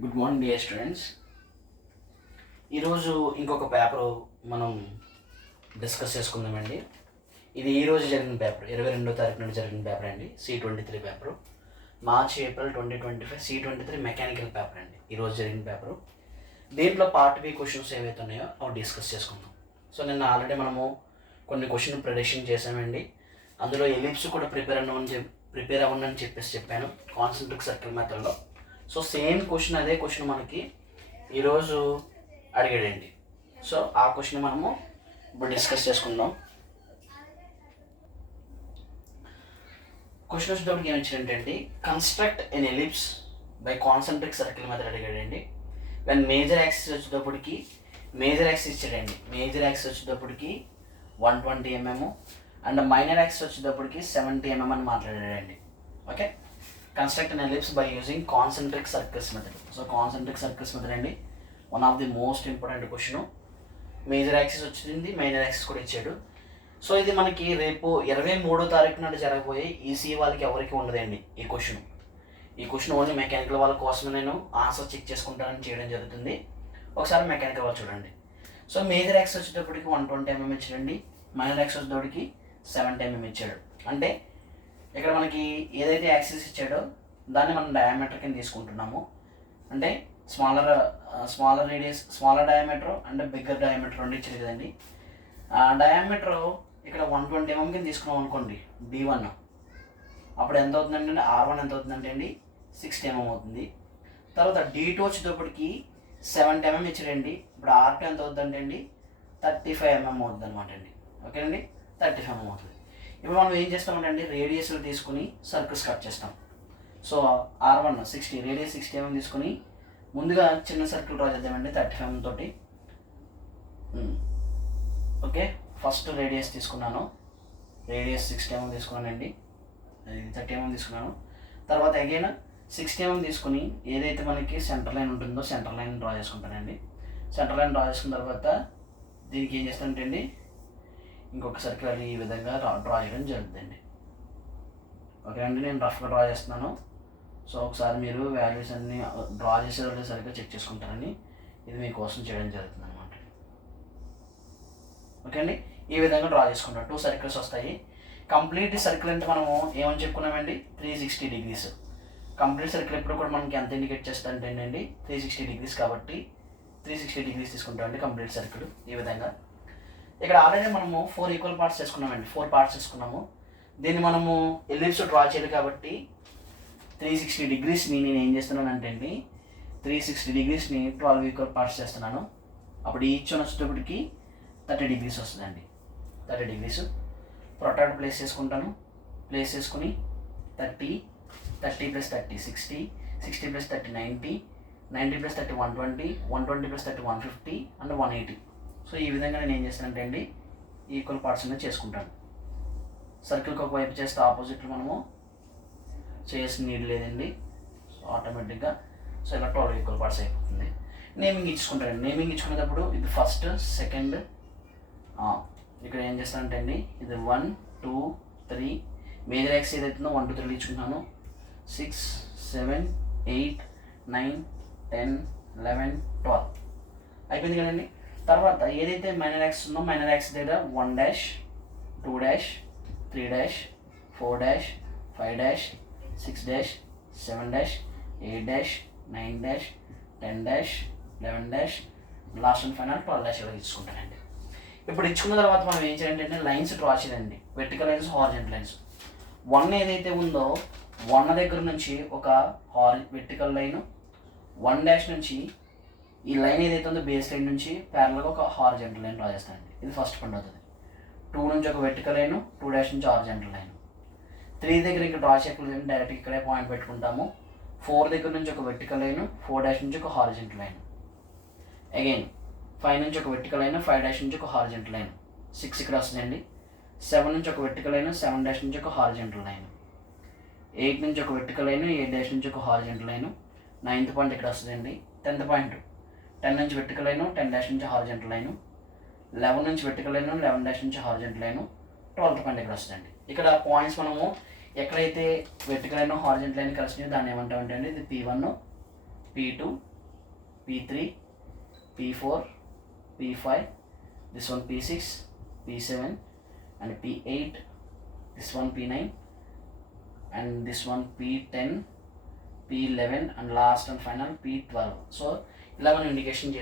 Good morning dear students. ఈరోజు ఇంకొక paper మనం డిస్కస్ చేసుకుందామండి. ఇది ఈరోజు జరిగిన పేపర్, 22వ తారీఖు నుండి జరిగిన పేపర్ అండి. C23 paper, March April 2025 C23 mechanical paper అండి. ఈరోజు జరిగిన పేపరు. దీంట్లో పార్ట్ బి క్వశ్చన్స్ ఏవైతే ఉన్నాయో అవి డిస్కస్ చేసుకుందాం. సో నిన్న ఆల్రెడీ మనము కొన్ని క్వశ్చన్ ప్రిడిక్షన్ చేసామండి. అందులో ఎలిప్స్ కూడా ప్రిపేర్ అవ్వండి అని చెప్పాను కాన్సెంట్రిక్ సర్కిల్ మెథడ్లో. సో సేమ్ క్వశ్చన్, అదే క్వశ్చన్ మనకి ఈరోజు అడిగాడండి. సో ఆ క్వశ్చన్ మనము ఇప్పుడు డిస్కస్ చేసుకుందాం. క్వశ్చన్ వచ్చేటప్పటికి ఏమి ఇచ్చాడంటే, construct an ellipse by concentric circle method అడిగాడండి. వెన్ మేజర్ యాక్సిస్ వచ్చేటప్పటికి మేజర్ యాక్సిస్ ఇచ్చాడండి. మేజర్ యాక్సిస్ వచ్చేటప్పటికి 120 mm అండ్ మైనర్ యాక్సిస్ వచ్చేటప్పటికి 70 mm అని మాట్లాడాడండి. Okay, construct an ellipse by using concentric circles method. So concentric circles method అండి, one of the most important question. Major axis వచ్చింది, minor axis కూడా ఇచ్చాడు. So ఇది మనకి రేపు 23వ తారీఖు నాడు జరగబోయే ఈసీ వాళ్ళకి ఎవరికి ఉండదండి ఈ క్వశ్చన్. ఈ క్వశ్చన్ ఓన్లీ మెకానికల్ వాళ్ళ కోసమే నేను ఆన్సర్ చెక్ చేసుకుంటానని చేయడం జరుగుతుంది. ఒకసారి మెకానికల్ వాళ్ళు చూడండి. సో మేజర్ యాక్సిస్ వచ్చేటప్పటికి 120 mm ఇచ్చాడండి, మైనర్ యాక్సిస్ వచ్చేటప్పటికి 70 mm ఇచ్చాడు. అంటే ఇక్కడ మనకి ఏదైతే యాక్సిస్ ఇచ్చాడో దాన్ని మనం డయామీటర్ కింద తీసుకుంటున్నాము. అంటే smaller radius, smaller diameter and bigger diameter రెండు ఇచ్చాడు కదండి. డయామీటర్ ఇక్కడ 120 mm కింద తీసుకున్నాం అనుకోండి, D1. అప్పుడు ఎంత అవుతుందంటే అండి, R1 ఎంత అవుతుందంటే అండి 60 mm అవుతుంది. తర్వాత D2 వచ్చేటప్పటికి 70 mm ఇచ్చాడండి. ఇప్పుడు R2 ఎంత అవుతుందంటే అండి 35 mm అవుతుంది అనమాట అండి. ఓకేనండి, 35 mm అవుతుంది. ఇప్పుడు మనం ఏం చేస్తామంటే అండి, రేడియస్లు తీసుకుని సర్కిల్స్ కట్ చేస్తాం. సో R1 60, రేడియస్ 60 mm తీసుకుని ముందుగా చిన్న సర్కిల్ డ్రా చేద్దామండి 35 mm తోటి. ఓకే, ఫస్ట్ రేడియస్ తీసుకున్నాను, రేడియస్ 60 mm తీసుకున్నానండి, 30 mm తీసుకున్నాను. తర్వాత అగైన్ 60 mm తీసుకుని ఏదైతే మనకి సెంటర్ లైన్ ఉంటుందో సెంటర్ లైన్ డ్రా చేసుకుంటానండి. సెంటర్ లైన్ డ్రా చేసుకున్న తర్వాత దీనికి ఏం చేస్తానంటే అండి, ఇంకొక సర్కిల్ అది ఈ విధంగా డ్రా చేయడం జరుగుతుందండి. ఓకే అండి, నేను రఫ్గా డ్రా చేస్తున్నాను. సో ఒకసారి మీరు వాల్యూస్ అన్నీ డ్రా చేసేవాళ్ళు సరిగ్గా చెక్ చేసుకుంటారని ఇది మీకోసం చేయడం జరుగుతుంది అనమాట. ఓకే అండి, ఈ విధంగా డ్రా చేసుకుంటాం. 2 సర్కిల్స్ వస్తాయి. కంప్లీట్ సర్కిల్ అంటే మనము ఏమని చెప్పుకున్నామండి, 360 degrees. కంప్లీట్ సర్కిల్ ఎప్పుడు కూడా మనకి ఎంత ఇండికేట్ చేస్తా అంటే అండి 360 degrees. కాబట్టి 360 degrees తీసుకుంటామండి కంప్లీట్ సర్కిల్ ఈ విధంగా. ఇక్కడ ఆల్రెడీ మనము 4 ఈక్వల్ పార్ట్స్ చేసుకున్నామండి, 4 పార్ట్స్ చేసుకున్నాము. దీన్ని మనము ఎలిప్స్ డ్రా చేయాలి కాబట్టి 360 degreesని నేను ఏం చేస్తున్నాను అంటే అండి 360 degreesని 12 ఈక్వల్ పార్ట్స్ చేస్తున్నాను. అప్పుడు ఈచ్ వన్ వచ్చేటప్పటికి 30 degrees వస్తుందండి. 30 degrees ప్రొటాక్ట్ ప్లేస్ చేసుకుంటాను. ప్లేస్ చేసుకుని 30 + 30 60, 60 + 30 90, 90 + 30 120, 120 + 30 150 అండ్ 180. సో ఈ విధంగా నేను ఏం చేస్తానంటే అండి ఈక్వల్ పార్ట్స్ అనేది చేసుకుంటాను. సర్కిల్కి ఒక వైపు చేస్తే ఆపోజిట్లో మనము చేయాల్సిన నీడ్ లేదండి. సో ఆటోమేటిక్గా సో ఇలా 12 ఈక్వల్ పార్ట్స్ అయిపోతుంది. నేమింగ్ ఇచ్చుకుంటానండి. నేమింగ్ ఇచ్చుకునేటప్పుడు ఇది ఫస్ట్, సెకండ్, ఇక్కడ ఏం చేస్తానంటే అండి ఇది 1 2 3 మేజర్ యాక్సిస్ ఏదైతుందో 1 2 3 ఇచ్చుకుంటున్నాను. 6 7 8 9 10 11 12 అయిపోయింది కదండి. తర్వాత ఏదైతే మైనర్ యాక్సిస్ ఉందో మైనర్ యాక్సిస్ దగ్గర 1 dash 2 dash 3 dash 4 dash 5 dash 6 dash 7 dash 8 dash 9 dash 10 dash 11 dash last and final 12 dash ఇలా ఇచ్చుకుంటానండి. ఇప్పుడు ఇచ్చుకున్న తర్వాత మనం ఏం చేయాలంటే లైన్స్ డ్రా చేయాలండి, వెర్టికల్ లైన్స్, హారిజాంటల్ లైన్స్. 1 ఏదైతే ఉందో 1 దగ్గర నుంచి ఒక వెర్టికల్ లైన్, 1 డాష్ నుంచి ఈ లైన్ ఏదైతే ఉందో బేస్ లైన్ నుంచి ప్యారల్గా ఒక హారిజాంటల్ లైన్ డ్రా చేస్తానండి. ఇది ఫస్ట్ పని అవుతుంది. 2 నుంచి ఒక వెర్టికల్ లైన్, 2 డాష్ నుంచి హారిజాంటల్ లైన్. 3 దగ్గర ఇక్కడ డ్రా చేయకుండా డైరెక్ట్ ఇక్కడే పాయింట్ పెట్టుకుంటాము. 4 దగ్గర నుంచి ఒక వెర్టికల్ లైన్, 4 డాష్ నుంచి ఒక హారిజాంటల్ లైన్. అగైన్ 5 నుంచి ఒక వెర్టికల్ లైన్, 5 డాష్ నుంచి ఒక హారిజాంటల్ లైన్. 6 ఇక్కడ వస్తుందండి. 7 నుంచి ఒక వెర్టికల్ లైన్, 7 డాష్ నుంచి ఒక హారిజాంటల్ లైన్. 8 నుంచి ఒక వెర్టికల్ లైన్, 8 డాష్ నుంచి ఒక హారిజాంటల్ లైన్. 9th పాయింట్ ఇక్కడ వస్తుందండి. 10th పాయింట్ 10 నుంచి వెర్టికల్ లైన్, 10 డాష్ నుంచి హారిజాంటల్ లైన్. 11 నుంచి వెర్టికల్ లైన్, 11 డాష్ నుంచి హారిజాంటల్ లైన్. 12th పాయింట్ ఇక్కడ వస్తుందండి. ఇక్కడ పాయింట్స్ మనము ఎక్కడైతే వెర్టికల్ లైన్ హారిజాంటల్ లైన్ కలిసినాయో దాన్ని ఏమంటామంటే అండి ఇది P1, P2, P3, P4, P5, this one P6, P7 and P8, this one P9 and this one P10, P11 and last and final P12. So ఇలా మనం ఇండికేషన్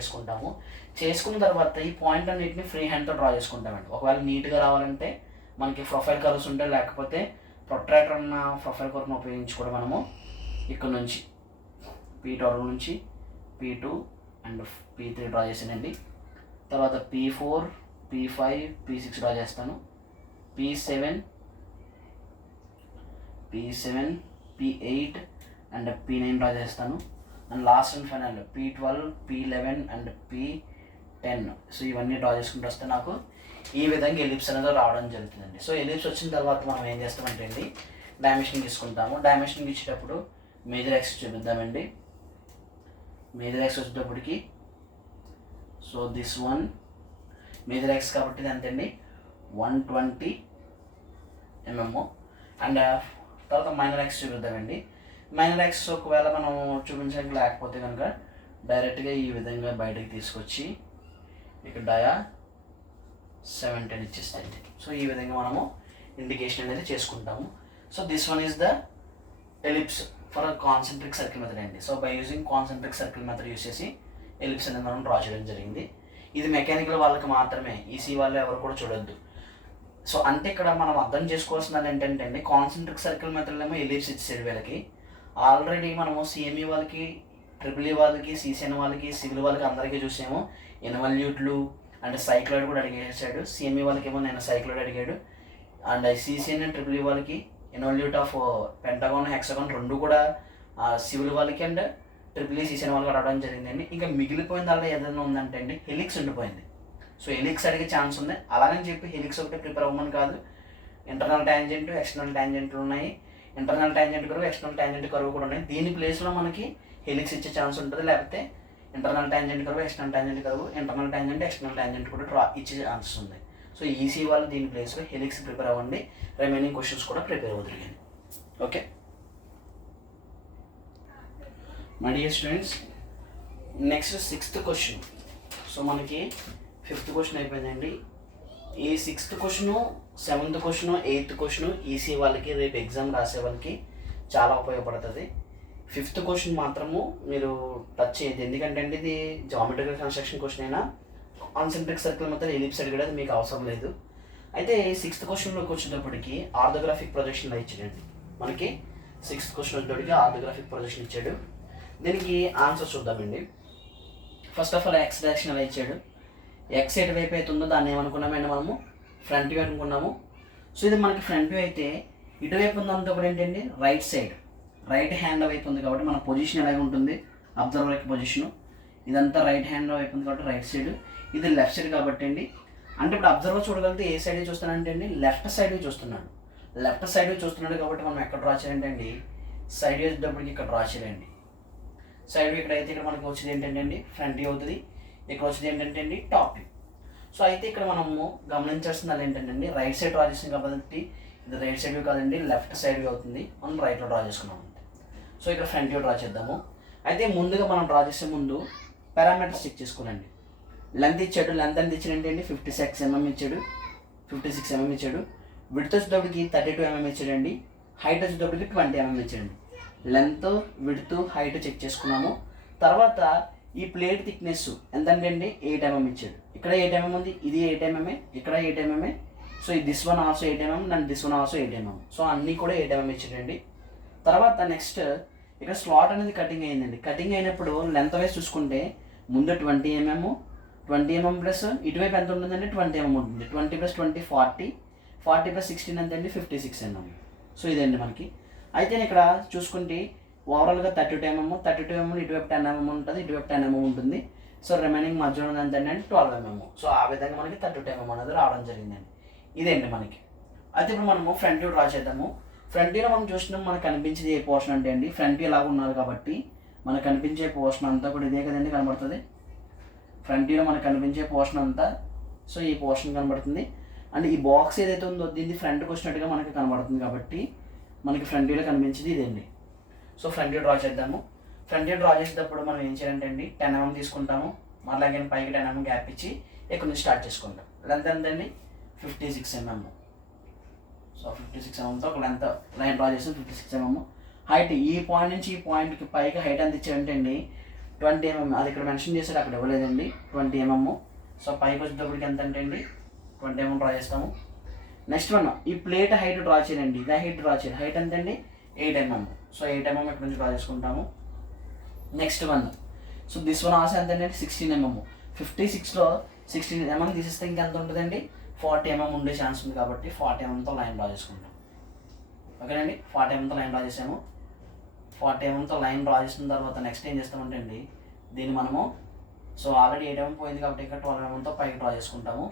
చేసుకున్న తర్వాత ఈ పాయింట్ అన్నిటిని ఫ్రీ హ్యాండ్తో డ్రా చేసుకుంటామండి. ఒకవేళ నీట్గా రావాలంటే మనకి ప్రొఫైల్ కర్వ్స్ ఉంటాయి, లేకపోతే ప్రొట్రాక్టర్ అన్న ప్రొఫైల్ కర్వ్ను ఉపయోగించి కూడా మనము ఇక్కడ నుంచి P12 నుంచి P2 అండ్ P3 డ్రా చేసానండి. తర్వాత P4, P5, P6 డ్రా చేస్తాను. P7, P8 and P9 draw చేస్తాను. And last and final P12, P11 and P10. So ఇవన్నీ డ్రా చేసుకుంటూ వస్తే నాకు ఈ విధంగా ఎలిప్స్ అనేది రావడం జరుగుతుందండి. సో ఎలిప్స్ వచ్చిన తర్వాత మనం ఏం చేస్తామంటే అండి, డైమెన్షన్ తీసుకుంటాము. డైమెన్షన్ ఇచ్చేటప్పుడు మేజర్ యాక్సిస్ చూపిద్దామండి. మేజర్ యాక్సిస్ వచ్చేటప్పటికి so this one major axis కాబట్టి ఇది ఎంతండి 120 mm. అండ్ తర్వాత మైనర్ యాక్సిస్ చూపిద్దామండి. మైనర్ యాక్సిస్ ఒకవేళ మనం చూపించడానికి లేకపోతే కనుక డైరెక్ట్గా ఈ విధంగా బయటకు తీసుకొచ్చి ఇక్కడ డయా 710 ఇచ్చేస్తాయండి. సో ఈ విధంగా మనము ఇండికేషన్ అనేది చేసుకుంటాము. So this one is the ellipse for concentric circle method అండి. So by using concentric circle method use చేసి ఎలిప్స్ అనేది మనం డ్రా చేయడం జరిగింది. ఇది మెకానికల్ వాళ్ళకి మాత్రమే, ఈసీ వాళ్ళు ఎవరు కూడా చూడొద్దు. సో అంటే ఇక్కడ మనం అర్థం చేసుకోవాల్సింది ఏంటంటే అండి, కాన్సెంట్రిక్ సర్కిల్ మెథడ్ ఏమో ఎలిప్స్ ఇచ్చేది వీళ్ళకి. ఆల్రెడీ మనము సిఎంఈ వాళ్ళకి, ట్రిపుల్ ఈ వాళ్ళకి, సిసిఎన్ వాళ్ళకి, సివిల్ వాళ్ళకి అందరికీ చూసాము ఇన్వల్యూట్లు అండ్ సైక్లాయిడ్ కూడా అడిగేసాడు. సిఎంఈ వాళ్ళకి ఏమో నేను సైక్లాయిడ్ అడిగాడు. And CCN and triple E వాళ్ళకి ఇన్వల్యూట్ ఆఫ్ పెంటగాన్, హెక్సగాన్ రెండు కూడా సివిల్ వాళ్ళకి అండ్ ట్రిపుల్ ఈ సిసిఎన్ వాళ్ళకి అడగడం జరిగిందండి. ఇంకా మిగిలిపోయిన దాంట్లో ఏదైనా ఉందంటే అండి హెలిక్స్ ఉండిపోయింది. సో హెలిక్స్ అడిగే ఛాన్స్ ఉంది. అలాగని చెప్పి హెలిక్స్ ఒకటి ప్రిపేర్ అవ్వమని కాదు. ఇంటర్నల్ ట్యాంజెంట్, ఎక్స్టర్నల్ ట్యాంజెంట్లు ఉన్నాయి. ఇంటర్నల్ ట్యాంజెంట్ కరువు, ఎక్స్టర్నల్ ట్యాంజెంట్ కరువు కూడా ఉన్నాయి. దీని ప్లేస్లో మనకి హెలిక్స్ ఇచ్చే ఛాన్స్ ఉంటుంది. లేకపోతే ఇంటర్నల్ ట్యాంజెంట్ కరువు, ఎక్స్టర్నల్ ట్యాంజెంట్ కరువు, ఇంటర్నల్ ట్యాంజెంట్, ఎక్స్టర్నల్ ట్యాంజెంట్ కూడా ఇచ్చే ఛాన్సెస్ ఉంది. సో ఈసీ వాళ్ళు దీని ప్లేస్లో హెలిక్స్ ప్రిపేర్ అవ్వండి. రిమైనింగ్ క్వశ్చన్స్ కూడా ప్రిపేర్ అవుతుంది. Okay my dear students, next 6th question. So మనకి 5th క్వశ్చన్ అయిపోయిందండి. ఈ 6th question, 7th question, 8th question EC వాళ్ళకి రేపు ఎగ్జామ్ రాసే వాళ్ళకి చాలా ఉపయోగపడుతుంది. 5th క్వశ్చన్ మాత్రము మీరు టచ్ చేయదు, ఎందుకంటే అండి ఇది జామెట్రికల్ కన్స్ట్రక్షన్ క్వశ్చన్ అయినా కాన్సెంట్రిక్ సర్కిల్ మొత్తం ఎలిప్స్ అడిగేది మీకు అవసరం లేదు. అయితే 6th క్వశ్చన్లోకి వచ్చేటప్పటికి ఆర్థోగ్రాఫిక్ ప్రొజెక్షన్ ఇచ్చాడండి. మనకి 6th క్వశ్చన్ వచ్చేటప్పటికి ఆర్థోగ్రాఫిక్ ప్రొజెక్షన్ ఇచ్చాడు. దీనికి ఆన్సర్ చూద్దామండి. First of all X direction ఎలా ఇచ్చాడు. ఎక్స్ ఎటువైపు అయితే ఉందో దాన్ని ఏమనుకున్నామండి మనము ఫ్రంట్ వ్యూ అనుకున్నాము. సో ఇది మనకి ఫ్రంట్ వ్యూ అయితే ఇటువైపు ఉందంతా కూడా ఏంటండి రైట్ సైడ్, రైట్ హ్యాండ్ వైపు ఉంది కాబట్టి మన పొజిషన్ ఎలాగ ఉంటుంది, అబ్జర్వర్ యొక్క పొజిషను ఇదంతా రైట్ హ్యాండ్ వైపు ఉంది కాబట్టి రైట్ సైడ్, ఇది లెఫ్ట్ సైడ్ కాబట్టి అండి. అంటే ఇప్పుడు అబ్జర్వర్ చూడగలిగితే ఏ సైడ్ చూస్తున్నానంటే అండి లెఫ్ట్ సైడ్ చూస్తున్నాడు. లెఫ్ట్ సైడ్ చూస్తున్నాడు కాబట్టి మనం ఎక్కడ డ్రా చేయాలంటే అండి సైడ్ వచ్చేటప్పటికి ఇక్కడ డ్రా చేయాలండి. సైడ్ వ్యూ ఇక్కడ అయితే ఇక్కడ మనకి వచ్చేది ఏంటంటే అండి ఫ్రంట్ వ్యూ అవుతుంది, ఇక్కడ వచ్చేది ఏంటంటే అండి టాప్ వ్యూ. సో అయితే ఇక్కడ మనము గమనించాల్సింది ఏంటంటే అండి రైట్ సైడ్ డ్రా చేసాం కాబట్టి ఇది రైట్ సైడ్ వ్యూ కాదండి లెఫ్ట్ సైడ్ వ్యూ అవుతుంది. మనం రైట్లో డ్రా చేసుకున్నాం అంతే. సో ఇక్కడ ఫ్రంట్ వ్యూ డ్రా చేద్దాము. అయితే ముందుగా మనం డ్రా చేసే ముందు పారామీటర్స్ చెక్ చేసుకోనండి. లెంత్ ఇచ్చాడు, లెంత్ ఎంత ఇచ్చాడంటే అండి 56 mm ఇచ్చాడు, 56 mm ఇచ్చాడు. విడ్త్ వచ్చేటప్పటికి 32 mm ఇచ్చాడండి. హైట్ వచ్చేటప్పటికి 20 mm ఇచ్చాడండి. లెంత్, విడ్త్, హైట్ చెక్ చేసుకున్నాము. తర్వాత ఈ ప్లేట్ థిక్నెస్ ఎంతంటే అండి 8 mm ఇచ్చాడు. ఇక్కడ 8 mm ఉంది, ఇది 8 mm, ఇక్కడ 8 mm. So this one also 8 mm and this one also 8 mm. So అన్నీ కూడా 8 mm ఇచ్చాడండి. తర్వాత నెక్స్ట్ ఇక్కడ స్లాట్ అనేది కటింగ్ అయిందండి. కటింగ్ అయినప్పుడు లెంత్ వైజ్ చూసుకుంటే ముందు 20 mm, 20 mm ప్లస్ ఇటువైపు ఎంత ఉంటుందంటే 20 mm ఉంటుంది. 20 + 20 40, 40 + 16 ఎంత అండి 56 mm. సో ఇదండి మనకి. అయితే ఇక్కడ చూసుకుంటే ఓవరాల్గా 32 mm, 32 mm ఇటువైపు 10 mm ఉంటుంది, ఇటువైపు 10 mm ఉంటుంది. సో రిమైనింగ్ మధ్యలో ఎంత అంటే 12 mm. సో ఆ విధంగా మనకి 32 mm అనేది రావడం జరిగిందండి. ఇదండి మనకి. అయితే ఇప్పుడు మనము ఫ్రంట్ వ్యూ డ్రా చేద్దాము. ఫ్రంట్ వ్యూలో మనం చూసినాం మనకు కనిపించేది ఏ పోర్షన్ అంటే అండి ఫ్రంట్ వ్యూ లాగా ఉన్నారు కాబట్టి మనకు కనిపించే పోర్షన్ అంతా కూడా ఇదే కదండి కనబడుతుంది. ఫ్రంట్ వ్యూలో మనకు కనిపించే పోర్షన్ అంతా సో ఈ పోర్షన్ కనబడుతుంది. అండ్ ఈ బాక్స్ ఏదైతే ఉందో దీన్ని ఫ్రంట్కి వచ్చినట్టుగా మనకి కనబడుతుంది కాబట్టి మనకి ఫ్రంట్ వ్యూలో కనిపించేది ఇదండి. సో ఫ్రంట్ వ్యూ డ్రా చేద్దాము. ఫ్రంట్ వ్యూ డ్రా చేసేటప్పుడు మనం ఏం చేయాలంటే అండి 10 mm తీసుకుంటాము, మళ్ళీ అగైన్ పైకి 10 mm గ్యాప్ ఇచ్చి ఇక్కడ నుంచి స్టార్ట్ చేసుకుంటాం. లెంత్ ఎంత అండి 56 mm. సో 56 mmతో ఒక లెంత్ లైన్ డ్రా చేసి 56 mm. హైట్ ఈ పాయింట్ నుంచి ఈ పాయింట్కి పైకి హైట్ ఎంత ఇచ్చారంటే అండి 20 mm. అది ఇక్కడ మెన్షన్ చేశారు, అక్కడ ఇవ్వలేదండి 20 mm. సో పైకి వచ్చేటప్పటికి ఎంత అంటే అండి 20 mm డ్రా చేస్తాము. నెక్స్ట్ వన్ ఈ ప్లేట్ హైట్ డ్రా చేయండి, ఇదే హైట్ డ్రా చేయాలి. హైట్ ఎంత అండి 8 mm. సో 8 mm ఇక్కడ నుంచి డ్రా చేసుకుంటాము. Next one so this one also ఎంత అండి 16 mm. 56లో 16 mm తీసేస్తే ఇంకెంత ఉంటుందండి 40 mm ఉండే ఛాన్స్ ఉంది కాబట్టి 40 mmతో లైన్ డ్రా చేసుకుంటాం. ఓకేనండి 40 mmతో లైన్ డ్రా చేసాము. 40 mmతో లైన్ డ్రా చేసిన తర్వాత నెక్స్ట్ ఏం చేస్తామంటే అండి దీన్ని మనము సో ఆల్రెడీ 8 mm పోయింది కాబట్టి ఇంకా 12 mmతో పైకి డ్రా చేసుకుంటాము.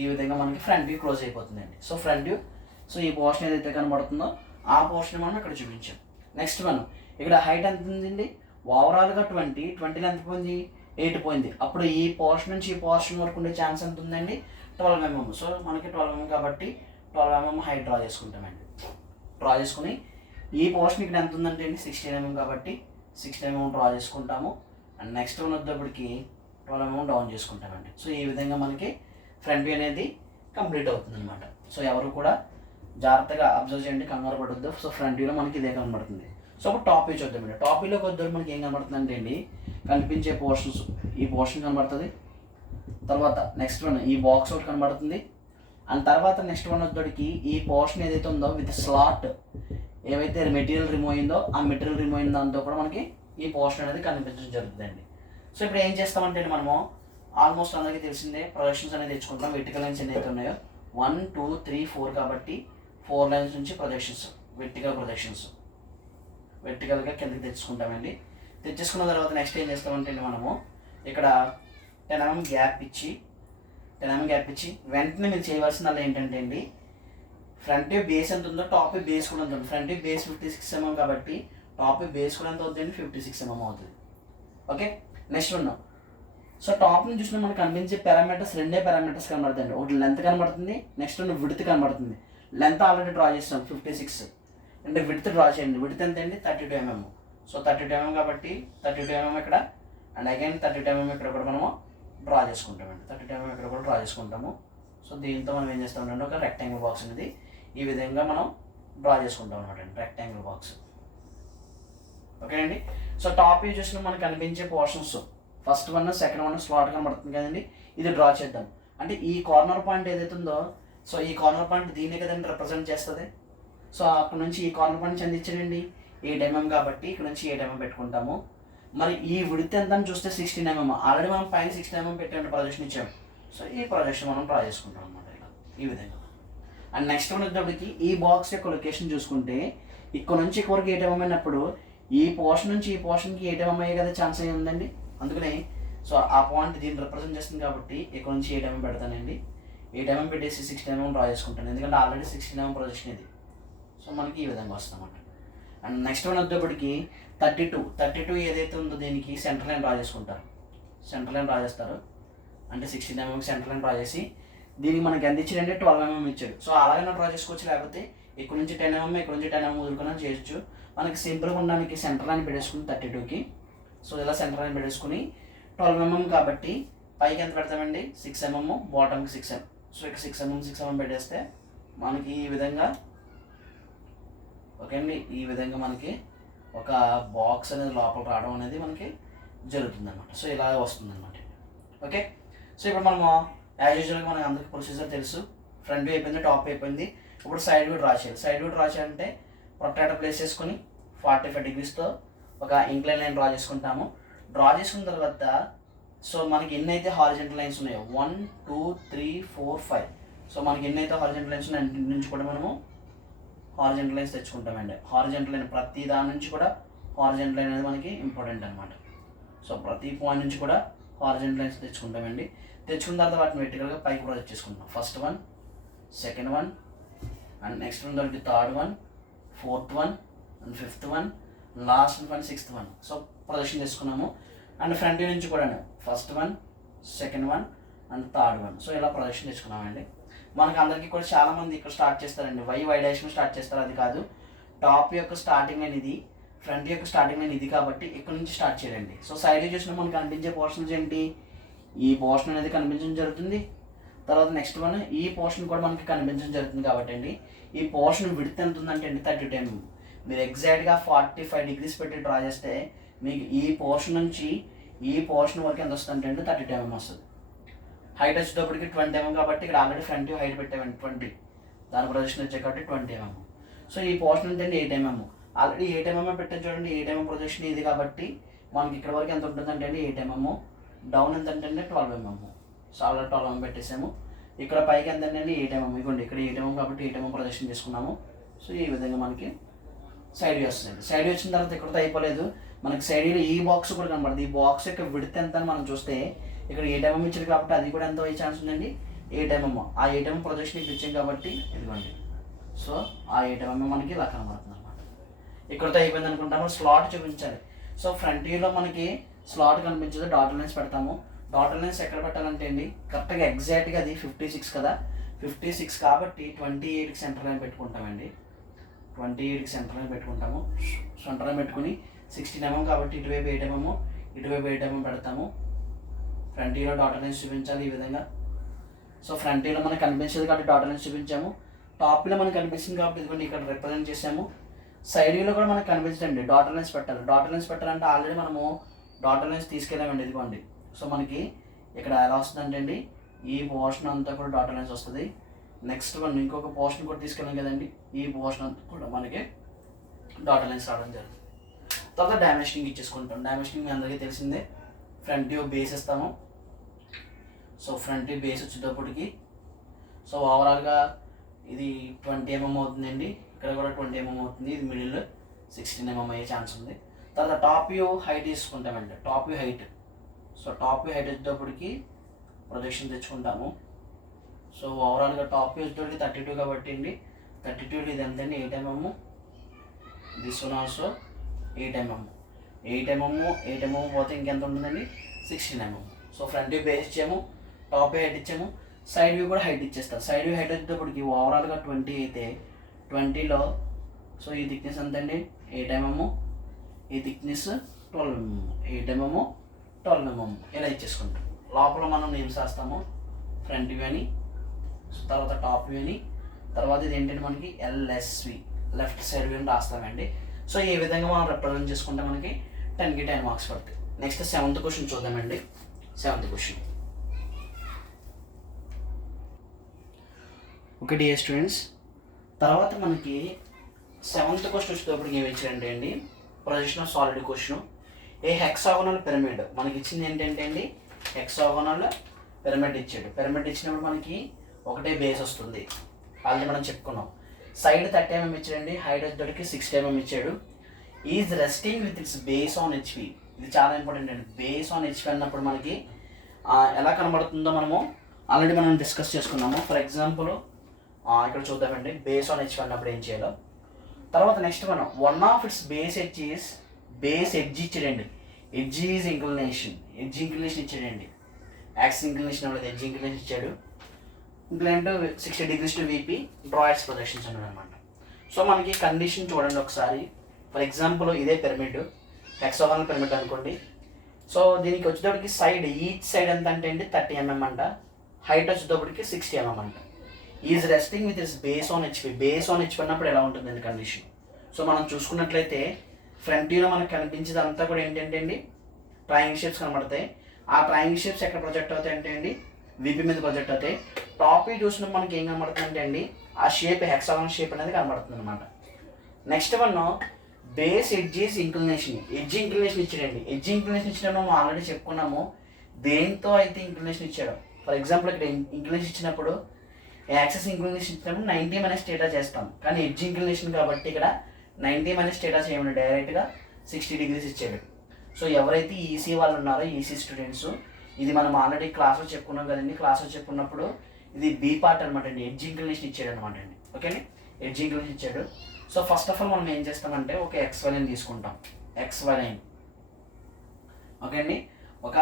ఈ విధంగా మనకి ఫ్రంట్ వ్యూ క్లోజ్ అయిపోతుందండి. సో ఫ్రంట్ వ్యూ సో ఈ పోర్షన్ ఏదైతే కనబడుతుందో ఆ పోర్షన్ మనం ఇక్కడ చూపించాం. నెక్స్ట్ మనం ఇక్కడ హైట్ ఎంత ఉందండి ఓవరాల్గా 20 ఎంత పోయింది 8 పోయింది. అప్పుడు ఈ పోర్షన్ నుంచి ఈ పోర్షన్ వరకు ఉండే ఛాన్స్ ఎంత ఉందండి 12 mm. సో మనకి 12 mm కాబట్టి 12 mm హైట్ డ్రా చేసుకుంటామండి. డ్రా చేసుకుని ఈ పోర్షన్ ఇక్కడ ఎంత ఉందంటే అండి 16 mm కాబట్టి 16 mm డ్రా చేసుకుంటాము. అండ్ నెక్స్ట్ వన్ వచ్చేటప్పటికి 12 mm డౌన్ చేసుకుంటామండి. సో ఈ విధంగా మనకి ఫ్రంట్ వ్యూ అనేది కంప్లీట్ అవుతుంది అనమాట. సో ఎవరు కూడా జాగ్రత్తగా అబ్జర్వ్ చేయండి, కంగారు పడొద్దు. సో ఫ్రంట్ వ్యూలో మనకి ఇదే కనబడుతుంది. సో ఇప్పుడు టాప్ వ్యూ చూద్దామండి. టాప్ వ్యూలోకి వద్దు మనకి ఏం కనబడుతుంది అంటే అండి కనిపించే పోర్షన్స్ ఈ పోర్షన్ కనబడుతుంది, తర్వాత నెక్స్ట్ వన్ ఈ బాక్స్ ఒకటి కనబడుతుంది, అండ్ తర్వాత నెక్స్ట్ వన్ వచ్చేటికి ఈ పోర్షన్ ఏదైతే ఉందో విత్ స్లాట్ ఏవైతే మెటీరియల్ రిమూవ్ అయిందో ఆ మెటీరియల్ రిమూవ్ అయిన దాంతో కూడా మనకి ఈ పోర్షన్ అనేది కనిపించడం జరుగుతుందండి. సో ఇప్పుడు ఏం చేస్తామంటే మనము ఆల్మోస్ట్ అందరికీ తెలిసిందే ప్రొజెక్షన్స్ అనేది తెచ్చుకుంటాం. వెర్టికల్ లైన్స్ ఏదైతే ఉన్నాయో 1 2 3 4 కాబట్టి 4 లైన్స్ నుంచి ప్రొజెక్షన్స్ వెర్టికల్గా కిందకి తెచ్చుకుంటామండి. తెచ్చేసుకున్న తర్వాత నెక్స్ట్ ఏం చేస్తామంటే మనము ఇక్కడ 10 mm గ్యాప్ ఇచ్చి వెంటనే మీరు చేయవలసిందల్లా ఏంటంటే అండి ఫ్రంట్ వ్యూ బేస్ ఎంత ఉందో టాప్ వ్యూ బేస్ కూడా ఎంత ఉంది. ఫ్రంట్ వ్యూ బేస్ 56 mm కాబట్టి టాప్ వ్యూ బేస్ కూడా ఎంత అవుతుంది 56 mm అవుతుంది. Okay next one so top నుంచి చూసినా మనకు కనిపించే పారామీటర్స్ రెండే పారామీటర్స్ కనబడుతుంది. ఒకటి లెంత్ కనబడుతుంది, నెక్స్ట్ వన్ విడ్త్ కనబడుతుంది. లెంత్ ఆల్రెడీ డ్రా చేస్తాం 56 అంటే విడ్త్ డ్రా చేయండి. విడ్త్ ఎంత అండి 32 mm. సో 32 mm కాబట్టి 32 mm ఇక్కడ అండ్ అగైన్ 32 mm ఇక్కడ కూడా మనము డ్రా చేసుకుంటామండి. 32 mm ఇక్కడ కూడా డ్రా చేసుకుంటాము. సో దీంతో మనం ఏం చేస్తామంటే ఒక రెక్టాంగిల్ బాక్స్ అనేది ఈ విధంగా మనం డ్రా చేసుకుంటాం అనమాట అండి రెక్టాంగిల్ బాక్స్. ఓకే అండి. సో టాప్ వ్యూ చూసిన మనకు కనిపించే portions first one second one slot కనబడుతుంది కదండి, ఇది డ్రా చేద్దాం. అంటే ఈ కార్నర్ పాయింట్ ఏదైతే ఉందో సో ఈ కార్నర్ పాయింట్ దీన్ని కదండి రిప్రజెంట్ చేస్తుంది. సో అక్కడ నుంచి ఈ కార్నర్ పాయింట్ చెందించండి 8 mm కాబట్టి ఇక్కడ నుంచి 8 mm పెట్టుకుంటాము. మరి ఈ విడ్త్ ఎంత అని చూస్తే 16 mm. ఆల్రెడీ మనం పైన 16 mm పెట్టే ప్రొజెక్షన్ ఇచ్చాము. సో ఈ ప్రొజెక్షన్ మనం డ్రా చేసుకుంటాం అనమాట ఇలా ఈ విధంగా. అండ్ నెక్స్ట్ వన్ వచ్చేటప్పటికి ఈ బాక్స్ యొక్క లొకేషన్ చూసుకుంటే ఇక్కడ నుంచి ఇక్కడ వరకు 8 mm అయినప్పుడు ఈ పోర్షన్ నుంచి ఈ పోర్షన్కి 8 mm అయ్యే కదా ఛాన్స్ అయ్యి ఉందండి. అందుకని సో ఆ పాయింట్ దీన్ని రిప్రజెంట్ చేస్తుంది కాబట్టి ఇక్కడ నుంచి 8 mm పెడతానండి. 8 mm పెట్టేసి 16 mm డ్రా చేసుకుంటాను, ఎందుకంటే ఆల్రెడీ 16 mm ప్రొజెక్షన్ ఇది. సో మనకి ఈ విధంగా వస్తుందన్నమాట. అండ్ నెక్స్ట్ వన్ వచ్చేటప్పటికి 32 ఏదైతే ఉందో దీనికి సెంటర్ లైన్ డ్రా చేసుకుంటారు. సెంటర్ లైన్ డ్రా చేస్తారు అంటే 16 mm సెంటర్ లైన్ డ్రా చేసి దీనికి మనకి ఎంత ఇచ్చాడంటే 12 mm ఇచ్చాడు. సో అలాగే డ్రా చేసుకోవచ్చు, లేకపోతే ఇక్కడ నుంచి 10 mm ఇక్కడ నుంచి 10 mm వదులుకున్నా చేయొచ్చు. మనకి సింపుల్గా ఉండడానికి సెంటర్ లైన్ పెట్టేసుకుని 32కి సో ఇలా సెంటర్ లైన్ పెట్టేసుకుని 12 mm కాబట్టి పైకి ఎంత పెడతామండి 6 mm, బాటమ్కి 6 mm. సో ఇక్కడ 6 mm పెట్టేస్తే మనకి ఈ విధంగా ఓకే అండి ఈ విధంగా మనకి ఒక బాక్స్ అనేది లోపల రావడం అనేది మనకి జరుగుతుంది అనమాట. సో ఇలా వస్తుంది అనమాట. ఓకే సో ఇప్పుడు మనము యాజ్ యూజువల్గా మనకి అందరికీ ప్రొసీజర్ తెలుసు. ఫ్రంట్ వ్యూ అయిపోయింది, టాప్ అయిపోయింది. ఇప్పుడు సైడ్ వ్యూ డ్రా చేయాలి. సైడ్ వ్యూ డ్రా చేయాలంటే ప్రొట్రాక్టర్ ప్లేస్ చేసుకుని 45 degreesతో ఒక ఇంక్లైన్ లైన్ డ్రా చేసుకుంటాము. డ్రా చేసుకున్న తర్వాత సో మనకి ఎన్నైతే హారిజెంటల్ లైన్స్ ఉన్నాయో 1 2 3 4 5 సో మనకి ఎన్నైతే హారిజెంటల్ లైన్స్ ఉన్నాయో అన్నింటి నుంచి కూడా మనము హారిజెంటల్ లైన్స్ తెచ్చుకుంటామండి. హారిజెంటల్ లైన్ ప్రతి దాని నుంచి కూడా హారిజెంటల్ లైన్ అనేది మనకి ఇంపార్టెంట్ అనమాట. సో ప్రతి పాయింట్ నుంచి కూడా హారిజెంటల్ లైన్స్ తెచ్చుకుంటామండి. తెచ్చుకున్న తర్వాత వాటిని వెర్టికల్గా పైకి ప్రొజెక్ట్ చేసుకుంటాం. First one, second one, and next one దొరికి third one, fourth one, and fifth one, last one, sixth one. So projection చేసుకున్నాము. అండ్ ఫ్రంట్ నుంచి కూడా first one, second one, and third one. So ఇలా projection తెచ్చుకున్నామండి. మనకి అందరికీ కూడా చాలామంది ఇక్కడ స్టార్ట్ చేస్తారండి, వై డైరెక్షన్ స్టార్ట్ చేస్తారు. అది కాదు, టాప్ యొక్క స్టార్టింగ్ అనేది ఫ్రంట్ యొక్క స్టార్టింగ్ లైన్ ఇది కాబట్టి ఇక్కడ నుంచి స్టార్ట్ చేయండి. సో సైడ్ చూసినా మనకు కనిపించే పోర్షన్స్ ఏంటి, ఈ పోర్షన్ అనేది కనిపించడం జరుగుతుంది. తర్వాత నెక్స్ట్ వన్ ఈ పోర్షన్ కూడా మనకి కనిపించడం జరుగుతుంది కాబట్టి అండి ఈ పోర్షన్ విడ్త్ ఎంత ఉందంటే అండి 32 mm. మీరు ఎగ్జాక్ట్గా 45 degrees పెట్టి డ్రా చేస్తే మీకు ఈ పోర్షన్ నుంచి ఈ పోర్షన్ వరకు ఎంత వస్తుంది అంటే 32 mm వస్తుంది. హైట్ వచ్చేటప్పటికి 20 mm కాబట్టి ఇక్కడ ఆల్రెడీ ఫ్రంట్ వ్యూ హైట్ పెట్టామండి 20, దాని ప్రొజెక్షన్ వచ్చే కాబట్టి 20 mm. సో ఈ పోర్షన్ ఏంటంటే 8 mm, ఆల్రెడీ 8 mm పెట్టాను చూడండి. 8 mm ప్రొజెక్షన్ ఇది కాబట్టి మనకి ఇక్కడ వరకు ఎంత ఉంటుందంటే 8 mm, డౌన్ ఎంత అంటే 12 mm. So already 12 mm పెట్టేసాము. ఇక్కడ పైకి ఎంత అంటే 8 mm, ఇవ్వండి ఇక్కడ 8 mm కాబట్టి 8 mm ప్రొజెక్షన్ తీసుకున్నాము. సో ఈ విధంగా మనకి సైడ్ వ్యూ వస్తుంది. సైడ్ వ్యూ వచ్చిన తర్వాత ఇక్కడతో అయిపోలేదు, మనకి సైడ్ వ్యూలో ఈ బాక్స్ కూడా కనబడుతుంది. ఈ బాక్స్ యొక్క విడ్త్ ఎంత అని మనం చూస్తే ఇక్కడ 8 mm ఇచ్చారు కాబట్టి అది కూడా ఎంత అయ్యే ఛాన్స్ ఉందండి 8 mm. ఆ 8 mm ప్రొజెక్షన్ ఇక్కడ ఇచ్చాం కాబట్టి ఇదిగోండి. సో ఆ 8 mm మనకి ఇలా కనబడుతుంది అనమాట. ఇక్కడతో అయిపోయింది అనుకుంటాము. స్లాట్ చూపించాలి. సో ఫ్రంట్ వ్యూలో మనకి స్లాట్ కనిపించదు, డాటర్ లైన్స్ పెడతాము. డాటర్ లైన్స్ ఎక్కడ పెట్టాలంటే అండి కరెక్ట్గా ఎగ్జాక్ట్గా అది 56 కదా, 56 కాబట్టి 28కి సెంటర్ లైన్ పెట్టుకుంటామండి. 28కి సెంటర్ లైన్ పెట్టుకుంటాము. సెంటర్ లైన్ పెట్టుకుని 16 mm కాబట్టి ఇటువైపు 8 mm, ఇటువైపు 8 mm పెడతాము. ఫ్రంట్ వ్యూలో డాటర్ లైన్స్ చూపించాలి ఈ విధంగా. సో ఫ్రంట్ వ్యూలో మనకు కనిపించేది కాబట్టి డాటర్ లైన్స్ చూపించాము. టాప్ వ్యూలో మనకు కనిపిస్తుంది కాబట్టి ఇదిగోండి ఇక్కడ రిప్రజెంట్ చేసాము. సైడ్ వ్యూలో కూడా మనకు కనిపించండి డాటర్ లైన్స్ పెట్టాలి. డాటర్ లైన్స్ పెట్టాలంటే ఆల్రెడీ మనము డాటర్ లైన్స్ తీసుకెళ్ళామండి ఇదిగోండి. సో మనకి ఇక్కడ ఎలా వస్తుందంటే అండి ఈ పోర్షన్ అంతా కూడా డాటర్ లైన్స్ వస్తుంది. నెక్స్ట్ వన్ ఇంకొక పోర్షన్ కూడా తీసుకెళ్ళాం కదండి, ఈ పోర్షన్ అంతా కూడా మనకి డాటర్ లైన్స్ రావడం జరుగుతుంది. తర్వాత డైమెన్షనింగ్ ఇచ్చేసుకుంటాం. డైమెన్షనింగ్ మీ అందరికీ తెలిసిందే. ఫ్రంట్ వ్యూ బేస్ ఇస్తాము. సో ఫ్రంట్ వ్యూ బేస్ వచ్చేటప్పటికి సో ఓవరాల్గా ఇది 20 mm అవుతుందండి. ఇక్కడ కూడా 20 mm అవుతుంది. ఇది మిడిల్ 16 mm అయ్యే ఛాన్స్ ఉంది. తర్వాత టాప్ వ్యూ హైట్ తీసుకుంటామండి. Top view height, so top view height వచ్చేటప్పటికి ప్రొజెక్షన్ తెచ్చుకుంటాము. సో ఓవరాల్గా టాప్ వ్యూ వచ్చేటప్పటికి 32 కాబట్టి అండి 32 ఇది ఎంతండి 8 mm. This one also 8 mm. 8 mm పోతే ఇంకెంత ఉంటుందండి 16 mm. So front view base ఇచ్చాము, టాప్ వ్యూ హైట్ ఇచ్చాము, సైడ్ వ్యూ కూడా హైట్ ఇచ్చేస్తాం. సైడ్ వ్యూ హైట్ వచ్చేటప్పటికి ఓవరాల్గా 20 అయితే 20లో సో ఈ థిక్నెస్ ఎంతండి 8 mm, ఈ థిక్నెస్ 12 mm. 8 mm 12 mm ఇలా ఇచ్చేసుకుంటాం. లోపల మనం నేమ్స్ వేస్తాము. ఫ్రంట్ వ్యూ అని, తర్వాత టాప్ వ్యూ అని, తర్వాత ఇది ఏంటంటే మనకి LSV లెఫ్ట్ సైడ్ వ్యూ అని రాస్తామండి. సో ఈ విధంగా మనం రిప్రజెంట్ చేసుకుంటే మనకి 10కి 10 మార్క్స్ పడుతుంది. నెక్స్ట్ 7th క్వశ్చన్ చూద్దామండి. 7th question okay dear students. తర్వాత మనకి 7th క్వశ్చన్ వచ్చేటప్పటికి ఏమి ఇచ్చారంటే అండి projection of solid question. A hexagonal pyramid మనకి ఇచ్చింది ఏంటంటే అండి హెక్సాగోనల్ పిరమిడ్ ఇచ్చాడు. పిరమిడ్ ఇచ్చినప్పుడు మనకి ఒకటే బేస్ వస్తుంది, ఆల్రెడీ మనం చెప్పుకున్నాం. సైడ్ 30 mm ఇచ్చాడండి, హైట్ వచ్చేటప్పటికి 60 mm ఇచ్చాడు. Is resting with its base on HP. ఇది చాలా ఇంపార్టెంట్ అండి. బేస్ ఆన్ HP అన్నప్పుడు మనకి ఎలా కనబడుతుందో మనము ఆల్రెడీ మనం డిస్కస్ చేసుకున్నాము. ఫర్ ఎగ్జాంపుల్ ఇక్కడ చూద్దామండి బేస్ ఆన్ HP అన్నప్పుడు ఏం చేయాలో. తర్వాత నెక్స్ట్ మనం one of its base edge is base edge ఇచ్చాడండి. Edge is inclination, edge inclination ఇచ్చాడండి. యాక్సిస్ ఇంక్లినేషన్ అవ్వలేదు, ఎడ్జ్ ఇంక్లినేషన్ ఇచ్చాడు. Incline to 60 degrees to VP, draw its projections అన్నాడు అనమాట. సో మనకి కండిషన్ చూడండి ఒకసారి. ఫర్ ఎగ్జాంపుల్ ఇదే పిరమిడ్, హెక్సాగోనల్ పిరమిడ్ అనుకోండి. సో దీనికి వచ్చేటప్పటికి సైడ్ ఈచ్ సైడ్ ఎంత అంటే అండి 30 mm అంట, హైట్ వచ్చేటప్పటికి 60 mm అంట. Is resting with is base on HP. Base on HP అన్నప్పుడు ఎలా ఉంటుందండి కండిషన్. సో మనం చూసుకున్నట్లయితే ఫ్రంట్ వ్యూలో మనకు కనిపించేది అంతా కూడా ఏంటంటే అండి ట్రయాంగిల్ షేప్స్ కనబడతాయి. ఆ ట్రయాంగిల్ షేప్స్ ఎక్కడ ప్రొజెక్ట్ అవుతాయి అంటే అండి VP మీద ప్రొజెక్ట్ అవుతాయి. టాప్ వ్యూ చూసినప్పుడు మనకి ఏం కనబడుతుంది అంటే అండి ఆ షేప్ హెక్సాగోనల్ షేప్ అనేది కనబడుతుంది అనమాట. Next one base edges inclination. Edge inclination ఇచ్చాడండి. ఎడ్జ్ ఇంక్లినేషన్ ఇచ్చినప్పుడు మనం ఆల్రెడీ చెప్పుకున్నాము దేంతో అయితే ఇంక్లినేషన్ ఇచ్చాడు. ఫర్ ఎగ్జాంపుల్ ఇక్కడ ఇంక్లినేషన్ ఇచ్చినప్పుడు యాక్సిస్ ఇంక్లినేషన్ ఇచ్చినప్పుడు 90 - θ చేస్తాం, కానీ ఎడ్జ్ ఇంక్లినేషన్ కాబట్టి ఇక్కడ 90 - θ చేయమని డైరెక్ట్గా 60 degrees ఇచ్చాడు. సో ఎవరైతే ఈసీ వాళ్ళు ఉన్నారో ఈసీ స్టూడెంట్స్, ఇది మనం ఆల్రెడీ క్లాస్లో చెప్పుకున్నాం కదండి. క్లాస్లో చెప్పుకున్నప్పుడు ఇది బి పార్ట్ అనమాట అండి. ఎడ్జ్ ఇంక్లినేషన్ ఇచ్చాడు అనమాట అండి. ఓకేనే, ఎడ్జ్ ఇంక్లినేషన్ ఇచ్చాడు. సో ఫస్ట్ ఆఫ్ ఆల్ మనం ఏం చేస్తామంటే ఒక XY లైన్ తీసుకుంటాం. XY లైన్ ఓకే అండి, ఒక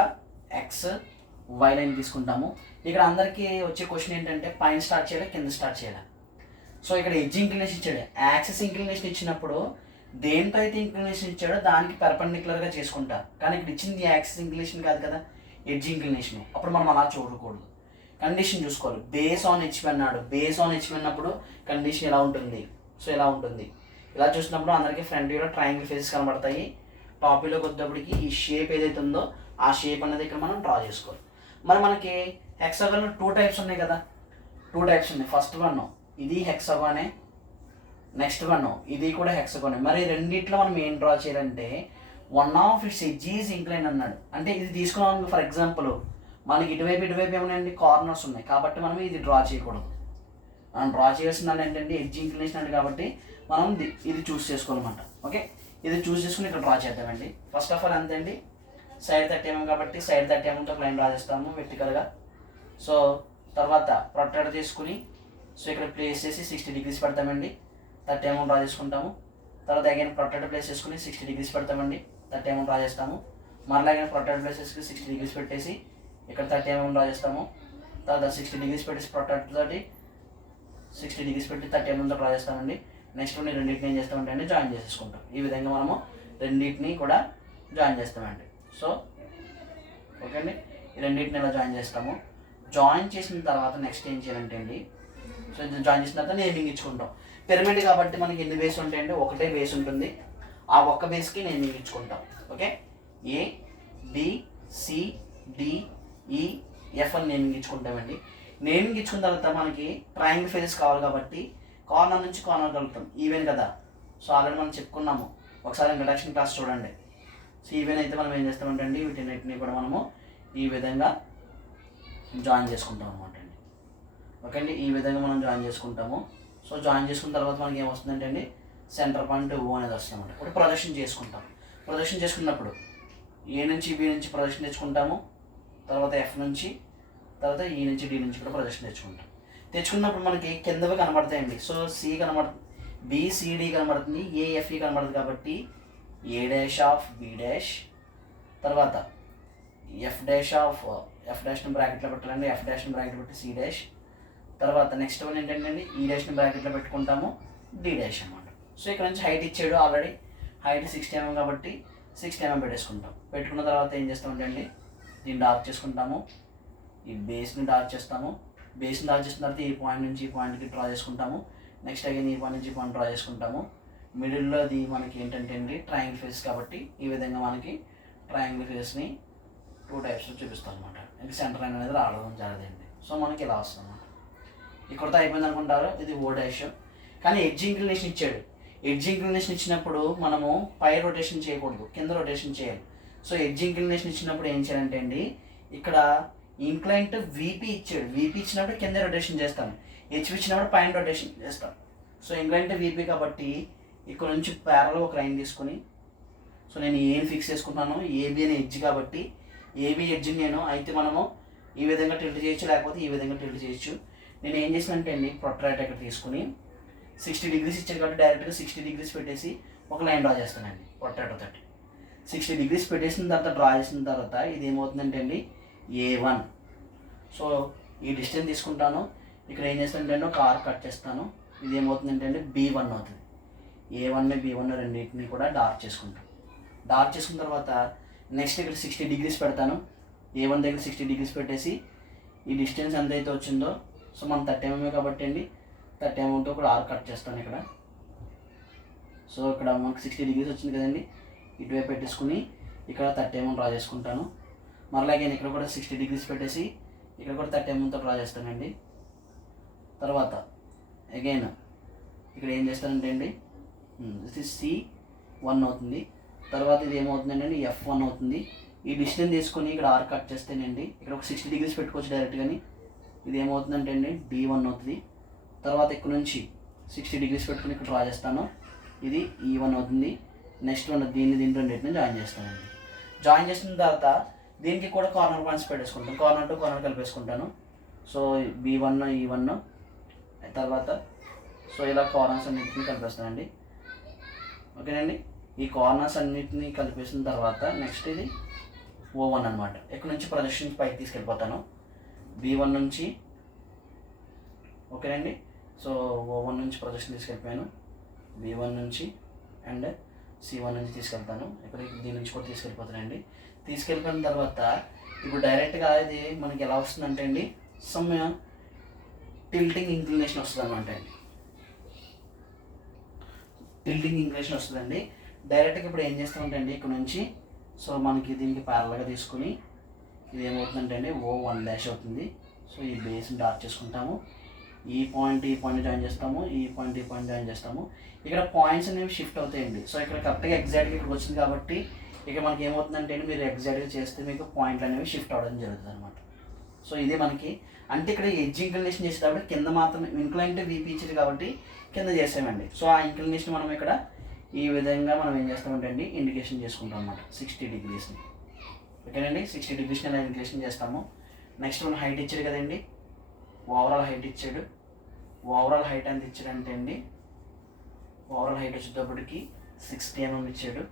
XY లైన్ తీసుకుంటాము. ఇక్కడ అందరికీ వచ్చే క్వశ్చన్ ఏంటంటే పైన స్టార్ట్ చేయాలి కింద స్టార్ట్ చేయాలి. సో ఇక్కడ ఎడ్జ్ ఇంక్లినేషన్ ఇచ్చాడు. యాక్సిస్ ఇంక్లినేషన్ ఇచ్చినప్పుడు దేంతో అయితే ఇంక్లినేషన్ ఇచ్చాడో దానికి పెర్పెండిక్యులర్గా చేసుకుంటా. కానీ ఇక్కడ ఇచ్చింది యాక్సిస్ ఇంక్లినేషన్ కాదు కదా, ఎడ్జ్ ఇంక్లినేషన్. అప్పుడు మనం అలా చూడకూడదు, కండిషన్ చూసుకోవాలి. బేస్ ఆన్ హెచ్పి అన్నాడు, బేస్ ఆన్ హెచ్పి అన్నప్పుడు కండిషన్ ఎలా ఉంటుంది, సో ఇలా ఉంటుంది. ఇలా చూసినప్పుడు అందరికీ ఫ్రంట్ వ్యూలో ట్రయాంగిల్ ఫేసెస్ కనబడతాయి. టాప్ వ్యూలోకి వచ్చేటప్పటికి ఈ షేప్ ఏదైతే ఉందో ఆ షేప్ అనేది ఇక్కడ మనం డ్రా చేసుకోవాలి. మరి మనకి హెక్సాగన్లో 2 టైప్స్ ఉన్నాయి కదా, 2 టైప్స్ ఉన్నాయి. ఫస్ట్ వన్ ఇది హెక్సాగానే, నెక్స్ట్ వన్ ఇది కూడా హెక్సాగానే. మరి రెండిట్లో మనం ఏం డ్రా చేయాలంటే one of its edge is incline అన్నాడు. అంటే ఇది తీసుకున్నాం. ఫర్ ఎగ్జాంపుల్ మనకి ఇటువైపు ఏమన్నాయండి, కార్నర్స్ ఉన్నాయి కాబట్టి మనం ఇది డ్రా చేయకూడదు. మనం డ్రా చేయాల్సిందని ఏంటంటే ఎడ్జ్ ఇంక్లినేషన్ అంటే కాబట్టి మనం ఇది చూస్ చేసుకోవాలన్నమాట. ఓకే, ఇది చూస్ చేసుకుని ఇక్కడ డ్రా చేద్దామండి. ఫస్ట్ ఆఫ్ ఆల్ అంతే అండి, సైడ్ 30 mm కాబట్టి సైడ్ 30 mm లైన్ డ్రా చేస్తాము వెర్టికల్గా. సో తర్వాత ప్రొట్రాక్టర్ తీసుకుని సో ఇక్కడ ప్లేస్ చేసి 60 degrees పెడతామండి, 30 mm డ్రా చేసుకుంటాము. తర్వాత అగైన్ ప్రొట్రాక్టర్ ప్లేస్ చేసుకుని 60 degrees పెడతామండి, 30 mm డ్రా చేస్తాము. మరలా అగైన్ ప్రొట్రాక్టర్ ప్లేస్ చేసుకుని 60 degrees పెట్టేసి ఇక్కడ 30 mm డ్రా చేస్తాము. తర్వాత 60 degrees పెట్టేసి ప్రొట్రాక్టర్ తోటి 60 degrees పెట్టి 30 mm డ్రా చేస్తామండి. నెక్స్ట్ రెండింటిని ఏం చేస్తామంటే అండి జాయిన్ చేసేసుకుంటాం. ఈ విధంగా మనము రెండింటిని కూడా జాయిన్ చేస్తామండి. సో ఓకే అండి, ఈ రెండింటిని ఇలా జాయిన్ చేస్తాము. జాయిన్ చేసిన తర్వాత నెక్స్ట్ ఏం చేయాలంటే అండి, సో జాయిన్ చేసిన తర్వాత నేమింగ్ ఇచ్చుకుంటాం. పిరమిడ్ కాబట్టి మనకి ఎన్ని బేస్ ఉంటాయండి, ఒకటే బేస్ ఉంటుంది. ఆ ఒక్క బేస్కి నేమింగ్ ఇచ్చుకుంటాం. Okay, A B C D E F అని నేమింగ్ ఇచ్చుకుంటామండి. నేమింగ్ ఇచ్చుకున్న తర్వాత మనకి ట్రయాంగిల్ ఫేసెస్ కావాలి కాబట్టి కార్నర్ నుంచి కార్నర్ కలుపుతాం. ఈవెన్ కదా, సో ఆల్రెడీ మనం చెప్పుకున్నాము, ఒకసారి ఇంట్రడక్షన్ క్లాస్ చూడండి. సో ఈవెన్ అయితే మనం ఏం చేస్తామంటే అండి వీటిని కూడా మనము ఈ విధంగా జాయిన్ చేసుకుంటాం అనమాట అండి. ఓకే అండి, ఈ విధంగా మనం జాయిన్ చేసుకుంటాము. సో జాయిన్ చేసుకున్న తర్వాత మనకి ఏమొస్తుందంటే అండి సెంటర్ పాయింట్ ఓ అనేది వస్తుందన్నమాట. ఇప్పుడు ప్రొజెక్షన్ చేసుకుంటాం. ప్రొజెక్షన్ చేసుకున్నప్పుడు ఏ నుంచి బి నుంచి ప్రొజెక్షన్ తెచ్చుకుంటాము, తర్వాత ఎఫ్ నుంచి, తర్వాత ఈ నుంచి డి నుంచి కూడా ప్రొజెక్షన్ తెచ్చుకుంటాం. తెచ్చుకున్నప్పుడు మనకి కిందవి కనబడతాయండి. సో సి కనబడుతుంది, బిసిడి కనబడుతుంది, ఏఎఫ్ఈ కనబడుతుంది కాబట్టి ఏ డాష్ ఆఫ్ బి డాష్, తర్వాత ఎఫ్ డాష్ని బ్రాకెట్లో పెట్టాలండి, ఎఫ్ డాష్ని బ్రాకెట్ పెట్టి సి డాష్, తర్వాత నెక్స్ట్ వన్ ఏంటంటే ఈ డాష్ని బ్రాకెట్లో పెట్టుకుంటాము డి డాష్ అనమాట. సో ఇక్కడ నుంచి హైట్ ఇచ్చాడు ఆల్రెడీ, హైట్ 60 mm కాబట్టి 60 mm పెట్టేసుకుంటాం. పెట్టుకున్న తర్వాత ఏం చేస్తామంటే అండి దీన్ని డార్క్ చేసుకుంటాము, ఈ బేస్ని డార్క్ చేస్తాము. బేస్ని డ్రా చేసిన తర్వాత ఈ పాయింట్ నుంచి ఈ పాయింట్కి డ్రా చేసుకుంటాము. నెక్స్ట్ అగైన్ ఈ పాయింట్ నుంచి ఈ పాయింట్ డ్రా చేసుకుంటాము. మిడిల్లో అది మనకి ఏంటంటే అండి ట్రయాంగిల్ ఫేస్ కాబట్టి ఈ విధంగా మనకి ట్రయాంగిల్ ఫేస్ని 2 టైప్స్లో చూపిస్తాం అనమాట. ఇది సెంటర్ లైన్ అనేది రావడం జరగదండి. సో మనకి ఇలా వస్తుంది అనమాట. ఇక్కడతో అయిపోయింది అనుకుంటారు, ఇది ఓ డాష్. కానీ ఎడ్జ్ ఇంక్లినేషన్ ఇచ్చాడు. ఎడ్జ్ ఇంక్లినేషన్ ఇచ్చినప్పుడు మనము పై రొటేషన్ చేయకూడదు, కింద రొటేషన్ చేయాలి. సో ఎడ్జ్ ఇంక్లినేషన్ ఇచ్చినప్పుడు ఏం చేయాలంటే అండి ఇక్కడ ఇంక్లైంట్ వీపీ ఇచ్చాడు. వీపీ ఇచ్చినప్పుడు కింద రొటేషన్ చేస్తాను, హెచ్పి ఇచ్చినప్పుడు పైన రొటేషన్ చేస్తాను. సో ఇంక్లైంట్ వీపీ కాబట్టి ఇక్కడ నుంచి ప్యారల్ ఒక లైన్ తీసుకొని, సో నేను ఏం ఫిక్స్ చేసుకుంటున్నాను, ఏబి అనే ఎడ్జ్ కాబట్టి ఏబి ఎడ్జ్ నేను అయితే మనము ఈ విధంగా టిల్ట్ చేయొచ్చు, లేకపోతే ఈ విధంగా టిల్ట్ చేయొచ్చు. నేను ఏం చేసినంటే అండి ప్రొట్రాక్టర్ ఇక్కడ తీసుకుని 60 degrees ఇచ్చాను కాబట్టి డైరెక్ట్గా 60 degrees పెట్టేసి ఒక లైన్ డ్రా చేస్తానండి. ప్రొట్రాక్టర్ తోటి 60 degrees పెట్టేసిన తర్వాత డ్రా చేసిన తర్వాత ఇది ఏమవుతుందంటే అండి A1. సో ఈ డిస్టెన్స్ తీసుకుంటాను, ఇక్కడ ఏం చేస్తానంటే ఒక ఆర్క్ కట్ చేస్తాను. ఇది ఏమవుతుందంటే అండి B1 అవుతుంది. A1 B1 రెండింటిని కూడా డార్క్ చేసుకుంటాం. డార్క్ చేసుకున్న తర్వాత నెక్స్ట్ ఇక్కడ 60 degrees పెడతాను. A1 దగ్గర 60 degrees పెట్టేసి ఈ డిస్టెన్స్ ఎంత అయితే వచ్చిందో, సో మనం 30 mm కాబట్టి అండి 30 mmతో కూడా ఆర్క్ కట్ చేస్తాను ఇక్కడ. సో ఇక్కడ మనకు 60 degrees వచ్చింది కదండి, ఇటువైపు పెట్టేసుకుని ఇక్కడ 30 mm డ్రా చేసుకుంటాను. మరలా అగైన్ ఇక్కడ కూడా 60 degrees పెట్టేసి ఇక్కడ కూడా 30 mmతో డ్రా చేస్తానండి. తర్వాత అగైన్ ఇక్కడ ఏం చేస్తానంటే అండి ఇది C1 అవుతుంది. తర్వాత ఇది ఏమవుతుందండి అండి F1 అవుతుంది. ఈ డిస్టెన్స్ తీసుకొని ఇక్కడ ఆర్క్ కట్ చేస్తేనండి ఇక్కడ ఒక 60 degrees పెట్టుకోవచ్చు డైరెక్ట్. కానీ ఇది ఏమవుతుందంటే అండి D1 అవుతుంది. తర్వాత ఇక్కడ నుంచి 60 degrees పెట్టుకుని ఇక్కడ డ్రా చేస్తాను, ఇది E1 అవుతుంది. నెక్స్ట్ వన్ దీన్ని రెండింటిని జాయిన్ చేస్తానండి. జాయిన్ చేసిన తర్వాత దీనికి కూడా కార్నర్ పాయింట్స్ పెట్టేసుకుంటాను, కార్నర్ టు కార్నర్ కలిపేసుకుంటాను. సో B1 E1 తర్వాత సో ఇలా కార్నర్స్ అన్నింటినీ కలిపేస్తానండి. ఓకేనండి, ఈ కార్నర్స్ అన్నింటినీ కలిపేసిన తర్వాత నెక్స్ట్ ఇది O1 అనమాట. ఇక్కడ నుంచి ప్రొజెక్షన్ పైకి తీసుకెళ్ళిపోతాను B1 నుంచి. ఓకేనండి, సో O1 నుంచి ప్రొజెక్షన్ తీసుకెళ్ళిపోయాను B1 నుంచి అండ్ C1 నుంచి తీసుకెళ్తాను. ఇక్కడ దీని నుంచి కూడా తీసుకెళ్ళిపోతానండి. తీసుకెళ్ళిపోయిన తర్వాత ఇప్పుడు డైరెక్ట్గా ఇది మనకి ఎలా వస్తుందంటే అండి సమ్ టిల్టింగ్ ఇంక్లినేషన్ వస్తుంది అనమాట అండి. టిల్టింగ్ ఇంక్లినేషన్ వస్తుందండి. డైరెక్ట్గా ఇప్పుడు ఏం చేస్తామంటే అండి ఇక్కడ నుంచి సో మనకి దీనికి ప్యారల్గా తీసుకుని ఇది ఏమవుతుందంటే అండి O1' అవుతుంది. సో ఈ బేస్ని డార్క్ చేసుకుంటాము. ఈ పాయింట్ జాయిన్ చేస్తాము, ఈ పాయింట్ జాయిన్ చేస్తాము. ఇక్కడ పాయింట్స్ అనేవి షిఫ్ట్ అవుతాయండి. సో ఇక్కడ కరెక్ట్గా ఎగ్జాక్ట్గా ఇక్కడికి వచ్చింది కాబట్టి ఇక మనకి ఏమవుతుందంటే మీరు ఎగ్జాక్ట్గా చేస్తే మీకు పాయింట్లు అనేవి షిఫ్ట్ అవ్వడం జరుగుతుంది అనమాట. సో ఇది మనకి అంటే ఇక్కడ ఎడ్జ్ ఇంక్లినేషన్ చేసేటప్పుడు కింద మాత్రమే ఇంక్లైన్ టు వీపీ ఇచ్చింది కాబట్టి కింద చేసామండి. సో ఆ ఇంక్లినేషన్ మనం ఇక్కడ ఈ విధంగా మనం ఏం చేస్తామంటే అండి ఇండికేషన్ చేసుకుంటాం అనమాట 60 degreesని. ఓకేనండి, 60 degreesని అలా ఇండికేషన్ చేస్తాము. నెక్స్ట్ మనం హైట్ ఇచ్చాడు కదండి, ఓవరాల్ హైట్ ఇచ్చాడు. ఓవరాల్ హైట్ ఎంత ఇచ్చాడంటే అండి ఓవరాల్ హైట్ వచ్చేటప్పటికి 60 mm ఇచ్చాడు.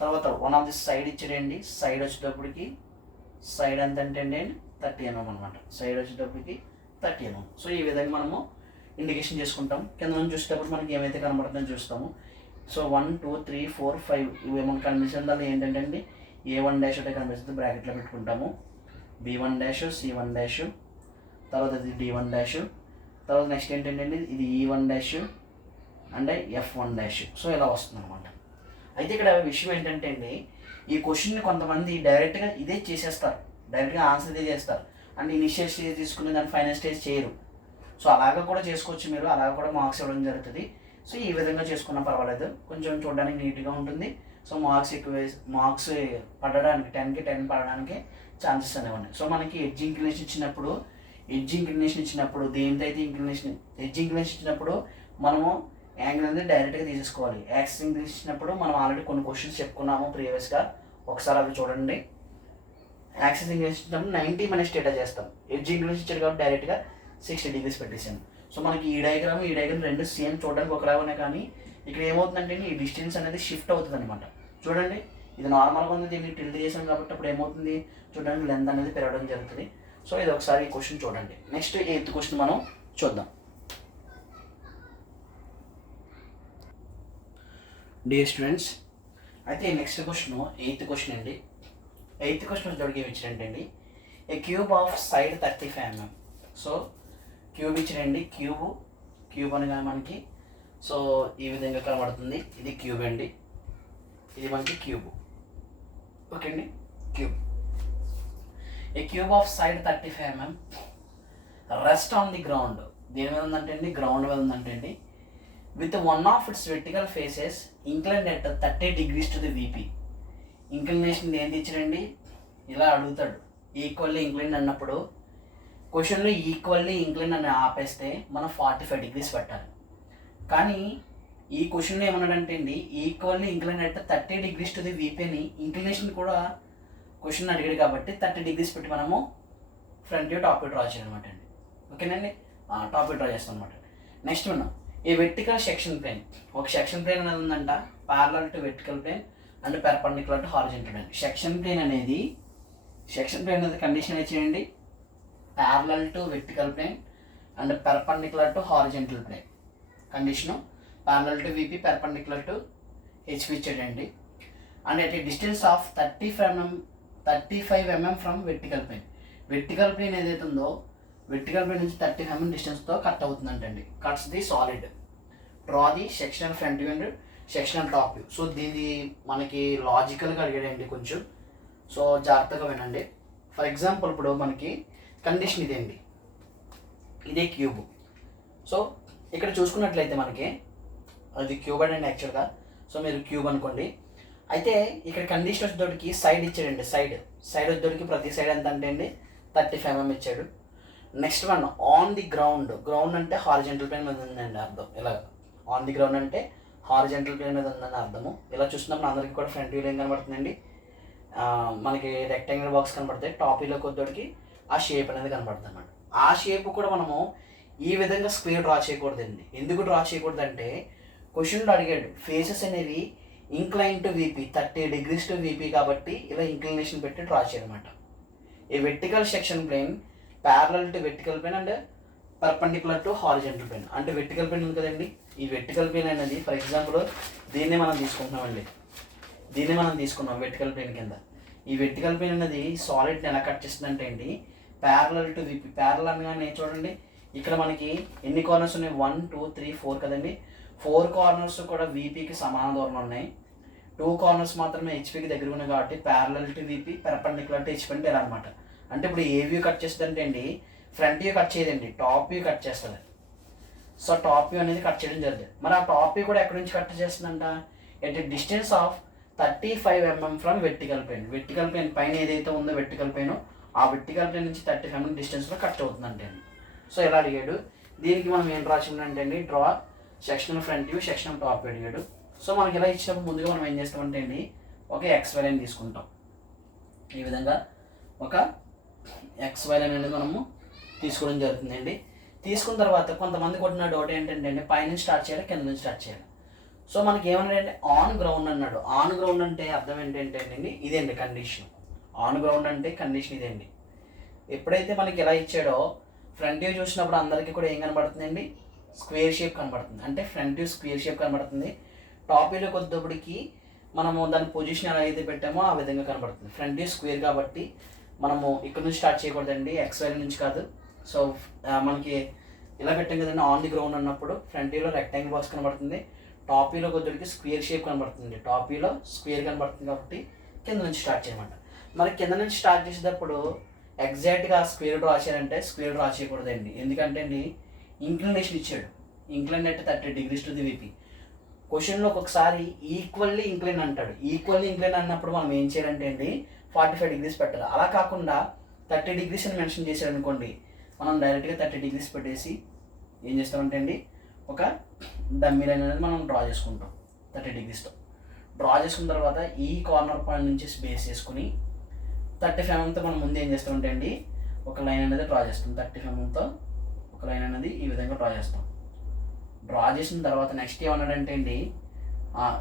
తర్వాత వన్ ఆఫ్ ది సైడ్ ఇచ్చాడండి, సైడ్ వచ్చేటప్పటికి సైడ్ ఎంత అంటే అండి 30 mm అనమాట. సైడ్ వచ్చేటప్పటికి 30 mm. సో ఈ విధంగా మనము ఇండికేషన్ చేసుకుంటాం. కింద నుంచి చూసేటప్పుడు మనకి ఏమైతే కనబడుతుందో చూస్తాము. సో 1 2 3 4 5 ఇవి ఏమైనా కనిపించిన దాన్ని ఏంటంటే అండి A1' ఒకటే కనిపిస్తుంది, బ్రాకెట్లో పెట్టుకుంటాము. B1', C1', తర్వాత ఇది D1', తర్వాత నెక్స్ట్ ఏంటంటే అండి ఇది E1' అండ్ F1'. సో ఇలా వస్తుంది అనమాట. అయితే ఇక్కడ విషయం ఏంటంటే అండి ఈ క్వశ్చన్ని కొంతమంది డైరెక్ట్గా ఇదే చేసేస్తారు, డైరెక్ట్గా ఆన్సర్ ఇదే చేస్తారు. అంటే ఇనిషియల్ స్టేజ్ తీసుకుని దాన్ని ఫైనల్ స్టేజ్ చేయరు. సో అలాగా కూడా చేసుకోవచ్చు, మీరు అలాగ కూడా మార్క్స్ ఇవ్వడం జరుగుతుంది. సో ఈ విధంగా చేసుకున్నా పర్వాలేదు, కొంచెం చూడడానికి నీట్గా ఉంటుంది. సో మార్క్స్ పడడానికి 10కి 10 పడడానికి ఛాన్సెస్ అనేవి ఉన్నాయి. సో మనకి ఎడ్జ్ ఇంక్లినేషన్ ఇచ్చినప్పుడు దేనితో అయితే ఎడ్జ్ ఇంక్లినేషన్ ఇచ్చినప్పుడు మనము యాంగిల్ అనేది డైరెక్ట్గా తీసేసుకోవాలి. యాక్సిస్ ఇంక్లినేషన్ ఇచ్చినప్పుడు మనం ఆల్రెడీ కొన్ని క్వశ్చన్స్ చెప్పుకున్నాము ప్రీవియస్గా, ఒకసారి అవి చూడండి. యాక్సిస్ ఇంక్లినేషన్ ఇచ్చినప్పుడు 90 మనం స్టేటా చేస్తాం. ఎడ్జ్ ఇంక్లినేషన్ ఇచ్చాడు కాబట్టి డైరెక్ట్గా 60 degrees పెట్టేసాను. సో మనకి ఈ డయాగ్రామ్ రెండు సేమ్ చూడడానికి ఒకలాగానే, కానీ ఇక్కడ ఏమవుతుందంటే ఈ డిస్టెన్స్ అనేది షిఫ్ట్ అవుతుంది అనమాట. చూడండి ఇది నార్మల్గా ఉంది, దీన్ని టిల్ట్ చేసాం కాబట్టి అప్పుడు ఏమవుతుంది చూడండి లెంత్ అనేది పెరగడం జరుగుతుంది. సో ఇది ఒకసారి ఈ క్వశ్చన్ చూడండి. నెక్స్ట్ 8th క్వశ్చన్ మనం చూద్దాం. డియర్ స్టూడెంట్స్, అయితే నెక్స్ట్ క్వశ్చన్ 8th క్వశ్చన్ అండి. 8th క్వశ్చన్ వచ్చేటప్పటికి ఏమి ఇచ్చారంటే అండి a cube of side 35 mm. So cube ఇచ్చారండి, క్యూబ్ అనగా మనకి సో ఈ విధంగా కనబడుతుంది. ఇది క్యూబ్ అండి, ఇది మనకి క్యూబ్. ఓకే అండి, cube. A cube of side 35 mm rest on the ground. దేని మీద ఉందంటే అండి గ్రౌండ్ మీద ఉందంటే అండి with one of it's vertical faces inclined at 30 degrees to the VP. Inclination ఏంటి ఇచ్చారండి ఇలా అడుగుతాడు. ఈక్వల్లీ ఇంక్లైన్ అన్నప్పుడు క్వశ్చన్లో ఈక్వల్లీ ఇంక్లైన్ అని ఆపేస్తే మనం 45 degrees పెట్టాలి. కానీ ఈ క్వశ్చన్లో ఏమన్నాడంటే అండి equally incline at 30 degrees to the VP అని ఇంక్లినేషన్ కూడా క్వశ్చన్ అడిగాడు కాబట్టి 30 degrees పెట్టి మనము front view top view draw చేయాలన్నమాట అండి. ఓకేనండి, టాప్ వ్యూ డ్రా చేస్తాం అనమాట. నెక్స్ట్ మనం ఈ వెర్టికల్ సెక్షన్ ప్లేన్, ఒక సెక్షన్ ప్లేన్ అనేది ఉందంట parallel to vertical plane and perpendicular to horizontal అండి. సెక్షన్ ప్లేన్ అనేది కండిషన్ ఇచ్చేయండి parallel to vertical plane and perpendicular to horizontal plane. Condition parallel to VP perpendicular to HP ఇచ్చాడండి. And at a distance of 35 mm from vertical plane. Vertical plane ఏదైతే ఉందో vertical plane నుంచి 35 mm డిస్టెన్స్తో cut అవుతుందంటండి. Cuts the solid. Draw the sectional front view and sectional top view. So దీన్ని మనకి లాజికల్గా అడిగాడండి కొంచెం, సో జాగ్రత్తగా వినండి. ఫర్ ఎగ్జాంపుల్ ఇప్పుడు మనకి కండిషన్ ఇదేండి, ఇదే క్యూబ్. సో ఇక్కడ చూసుకున్నట్లయితే మనకి అది క్యూబ్ అండి యాక్చువల్గా. సో మీరు క్యూబ్ అనుకోండి. అయితే ఇక్కడ కండిషన్ వచ్చేటోడికి సైడ్ ఇచ్చాడండి, సైడ్ వచ్చేటోడికి ప్రతి సైడ్ ఎంత అంటే అండి 35 mm ఇచ్చాడు. Next one on the ground అంటే హారిజాంటల్ ప్లేన్ మీద ఉందండి అర్థం. ఇలా ఆన్ ది గ్రౌండ్ అంటే హారిజాంటల్ ప్లేన్ మీద ఉందని అర్థము. ఇలా చూసినప్పుడు అందరికీ కూడా ఫ్రంట్ వ్యూలో ఏం కనబడుతుందండి మనకి రెక్టాంగిల్ బాక్స్ కనబడతాయి. టాప్ వ్యూలో కొద్దికి ఆ షేప్ అనేది కనబడుతుంది అన్నమాట. ఆ షేప్ కూడా మనము ఈ విధంగా స్క్వేర్ డ్రా చేయకూడదండి. ఎందుకు డ్రా చేయకూడదంటే క్వశ్చన్లో అడిగాడు ఫేసెస్ అనేవి incline to VP 30 degrees to VP కాబట్టి ఇలా ఇంక్లినేషన్ పెట్టి డ్రా చేయాలన్నమాట. A vertical section plane parallel to vertical plane and perpendicular to horizontal plane. అంటే వెర్టికల్ ప్లేన్ ఉంది కదండి, ఈ వెర్టికల్ ప్లేన్ అనేది ఫర్ ఎగ్జాంపుల్ దీన్నే మనం తీసుకుంటున్నామండి, దీన్ని మనం తీసుకున్నాం వెర్టికల్ ప్లేన్ కింద. ఈ వెర్టికల్ ప్లేన్ అనేది సాలిడ్ని ఎలా కట్ చేస్తుందంటే అండి ప్యారలల్ టు విపి. ప్యారలల్ అనగానే చూడండి ఇక్కడ మనకి ఎన్ని కార్నర్స్ ఉన్నాయి, 1 2 3 4 కదండి. 4 కార్నర్స్ కూడా వీపీకి సమాన దూరం ఉన్నాయి. 2 కార్నర్స్ మాత్రమే హెచ్పికి దగ్గర ఉన్నాయి కాబట్టి parallel to VP, perpendicular to HP అంటే ఎలా అనమాట. అంటే ఇప్పుడు ఏ వ్యూ కట్ చేస్తుందంటే అండి ఫ్రంట్ వ్యూ కట్ చేయదండి, టాప్ వ్యూ కట్ చేస్తుంది. సో టాప్ వ్యూ అనేది కట్ చేయడం జరుగుతుంది. మరి ఆ టాప్ వ్యూ కూడా ఎక్కడి నుంచి కట్ చేస్తుందంట, at a distance of 35 mm from vertical plane. Vertical plane పైన ఏదైతే ఉందో వెర్టికల్ ప్లేన్, ఆ వెర్టికల్ ప్లేన్ నుంచి 35 mm డిస్టెన్స్లో కట్ అవుతుందంటే అండి. సో ఎలా అడిగాడు, దీనికి మనం ఏం రాసిందంటే అండి draw sectional front view, sectional top view అడిగాడు. సో మనకి ఇలా ఇచ్చినప్పుడు ముందుగా మనం ఏం చేస్తామంటే అండి ఒక XY లైన్ తీసుకుంటాం. ఈ విధంగా ఒక XY లైన్ అనేది మనము తీసుకోవడం జరుగుతుందండి. తీసుకున్న తర్వాత కొంతమంది కొట్టిన డౌట్ ఏంటంటే అండి పైనుంచి స్టార్ట్ చేయాలి, కింద నుంచి స్టార్ట్ చేయాలి. సో మనకి ఏమన్నాడంటే ఆన్ గ్రౌండ్ అన్నాడు. ఆన్ గ్రౌండ్ అంటే అర్థం ఏంటంటే అండి ఇదేండి కండిషన్. ఆన్ గ్రౌండ్ అంటే కండిషన్ ఇదేండి. ఎప్పుడైతే మనకి ఇలా ఇచ్చాడో ఫ్రంట్ వ్యూ చూసినప్పుడు అందరికీ కూడా ఏం కనబడుతుందండి, స్క్వేర్ షేప్ కనబడుతుంది. అంటే ఫ్రంట్ వ్యూ స్క్వేర్ షేప్ కనబడుతుంది. టాప్ వ్యూలోకి వచ్చేటప్పటికి మనము దాని పొజిషన్ ఎలా అయితే పెట్టామో ఆ విధంగా కనబడుతుంది. ఫ్రంట్ వ్యూ స్క్వేర్ కాబట్టి మనము ఇక్కడ నుంచి స్టార్ట్ చేయకూడదండి, XY నుంచి కాదు. సో మనకి ఇలా పెట్టాం కదండి ఆన్ ది గ్రౌండ్ అన్నప్పుడు ఫ్రంట్ వ్యూలో రెక్టాంగిల్ బాక్స్ కనబడుతుంది, టాప్ వ్యూలో కొద్దికి స్క్వేర్ షేప్ కనబడుతుంది. టాప్ వ్యూలో స్క్వేర్ కనబడుతుంది కాబట్టి కింద నుంచి స్టార్ట్ చేయమంట. మరి కింద నుంచి స్టార్ట్ చేసేటప్పుడు ఎగ్జాక్ట్గా స్క్వేర్ డ్రా చేయాలంటే స్క్వేర్ డ్రా చేయకూడదండి. ఎందుకంటే అండి ఇంక్లినేషన్ ఇచ్చాడు, ఇంక్లైన్ అంటే 30 degrees టు ది విపి. క్వశ్చన్లో ఒక్కొక్కసారి ఈక్వల్లీ ఇంక్లైన్ అంటాడు. ఈక్వల్లీ ఇంక్లైన్ అన్నప్పుడు మనం ఏం చేయాలంటే అండి 45 degrees పెట్టాలి. అలా కాకుండా 30 degrees అని మెన్షన్ చేశాడు అనుకోండి, మనం డైరెక్ట్గా 30 degrees పెట్టేసి ఏం చేస్తామంటే అండి ఒక డమ్మీ లైన్ అనేది మనం డ్రా చేసుకుంటాం 30 degreesతో. డ్రా చేసుకున్న తర్వాత ఈ కార్నర్ పాయింట్ నుంచి బేస్ చేసుకుని 35 mmతో మనం ముందు ఏం చేస్తామంటే అండి ఒక లైన్ అనేది డ్రా చేస్తాం. 35 mmతో ఒక లైన్ అనేది ఈ విధంగా డ్రా చేస్తాం. డ్రా చేసిన తర్వాత నెక్స్ట్ ఏమన్నాడంటే అండి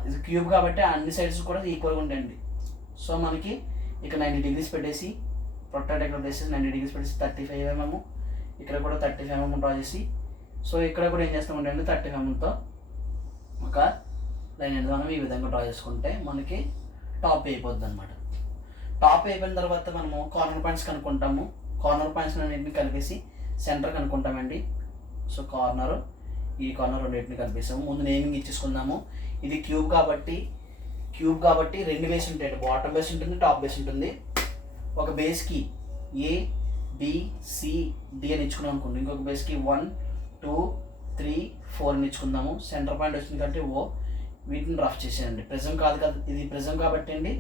ఇది క్యూబ్ కాబట్టి అన్ని సైడ్స్ కూడా ఈక్వల్గా ఉంటాయండి. సో మనకి ఇక్కడ 90 degrees పెట్టేసి ప్రొట్రాక్టర్ ఇక్కడ ప్లేసెస్ 90 degrees పెట్టేసి 35 mm, ఇక్కడ కూడా 35 mm డ్రా చేసి, సో ఇక్కడ కూడా ఏం చేస్తామంటే అండి 35 mmతో ఒక లైన్ అనేది మనం ఈ విధంగా డ్రా చేసుకుంటే మనకి టాప్ అయిపోద్ది అనమాట. టాప్ అయిపోయిన తర్వాత మనము కార్నర్ పాయింట్స్ కనుక్కుంటాము. కార్నర్ పాయింట్స్ అన్నింటిని కలిపేసి సెంటర్ కనుక్కుంటామండి. సో కార్నర్, ఈ కార్నర్ రెండింటిని కలిపేసాము. ముందు నేమింగ్ ఇచ్చేసుకుందాము. ఇది క్యూబ్ కాబట్టి 2 బేస్ ఉంటాయండి, బాటమ్ బేస్ ఉంటుంది, టాప్ బేస్ ఉంటుంది. ఒక బేస్కి A B C D అని ఇచ్చుకున్నాం అనుకోండి, ఇంకొక బేస్కి 1 2 3 4 అని ఇచ్చుకుందాము. సెంటర్ పాయింట్ వచ్చింది కాబట్టి O, వీటిని రఫ్ చేసేయండి. ప్రిజం కాదు కదా, ఇది ప్రిజం కాబట్టి అండి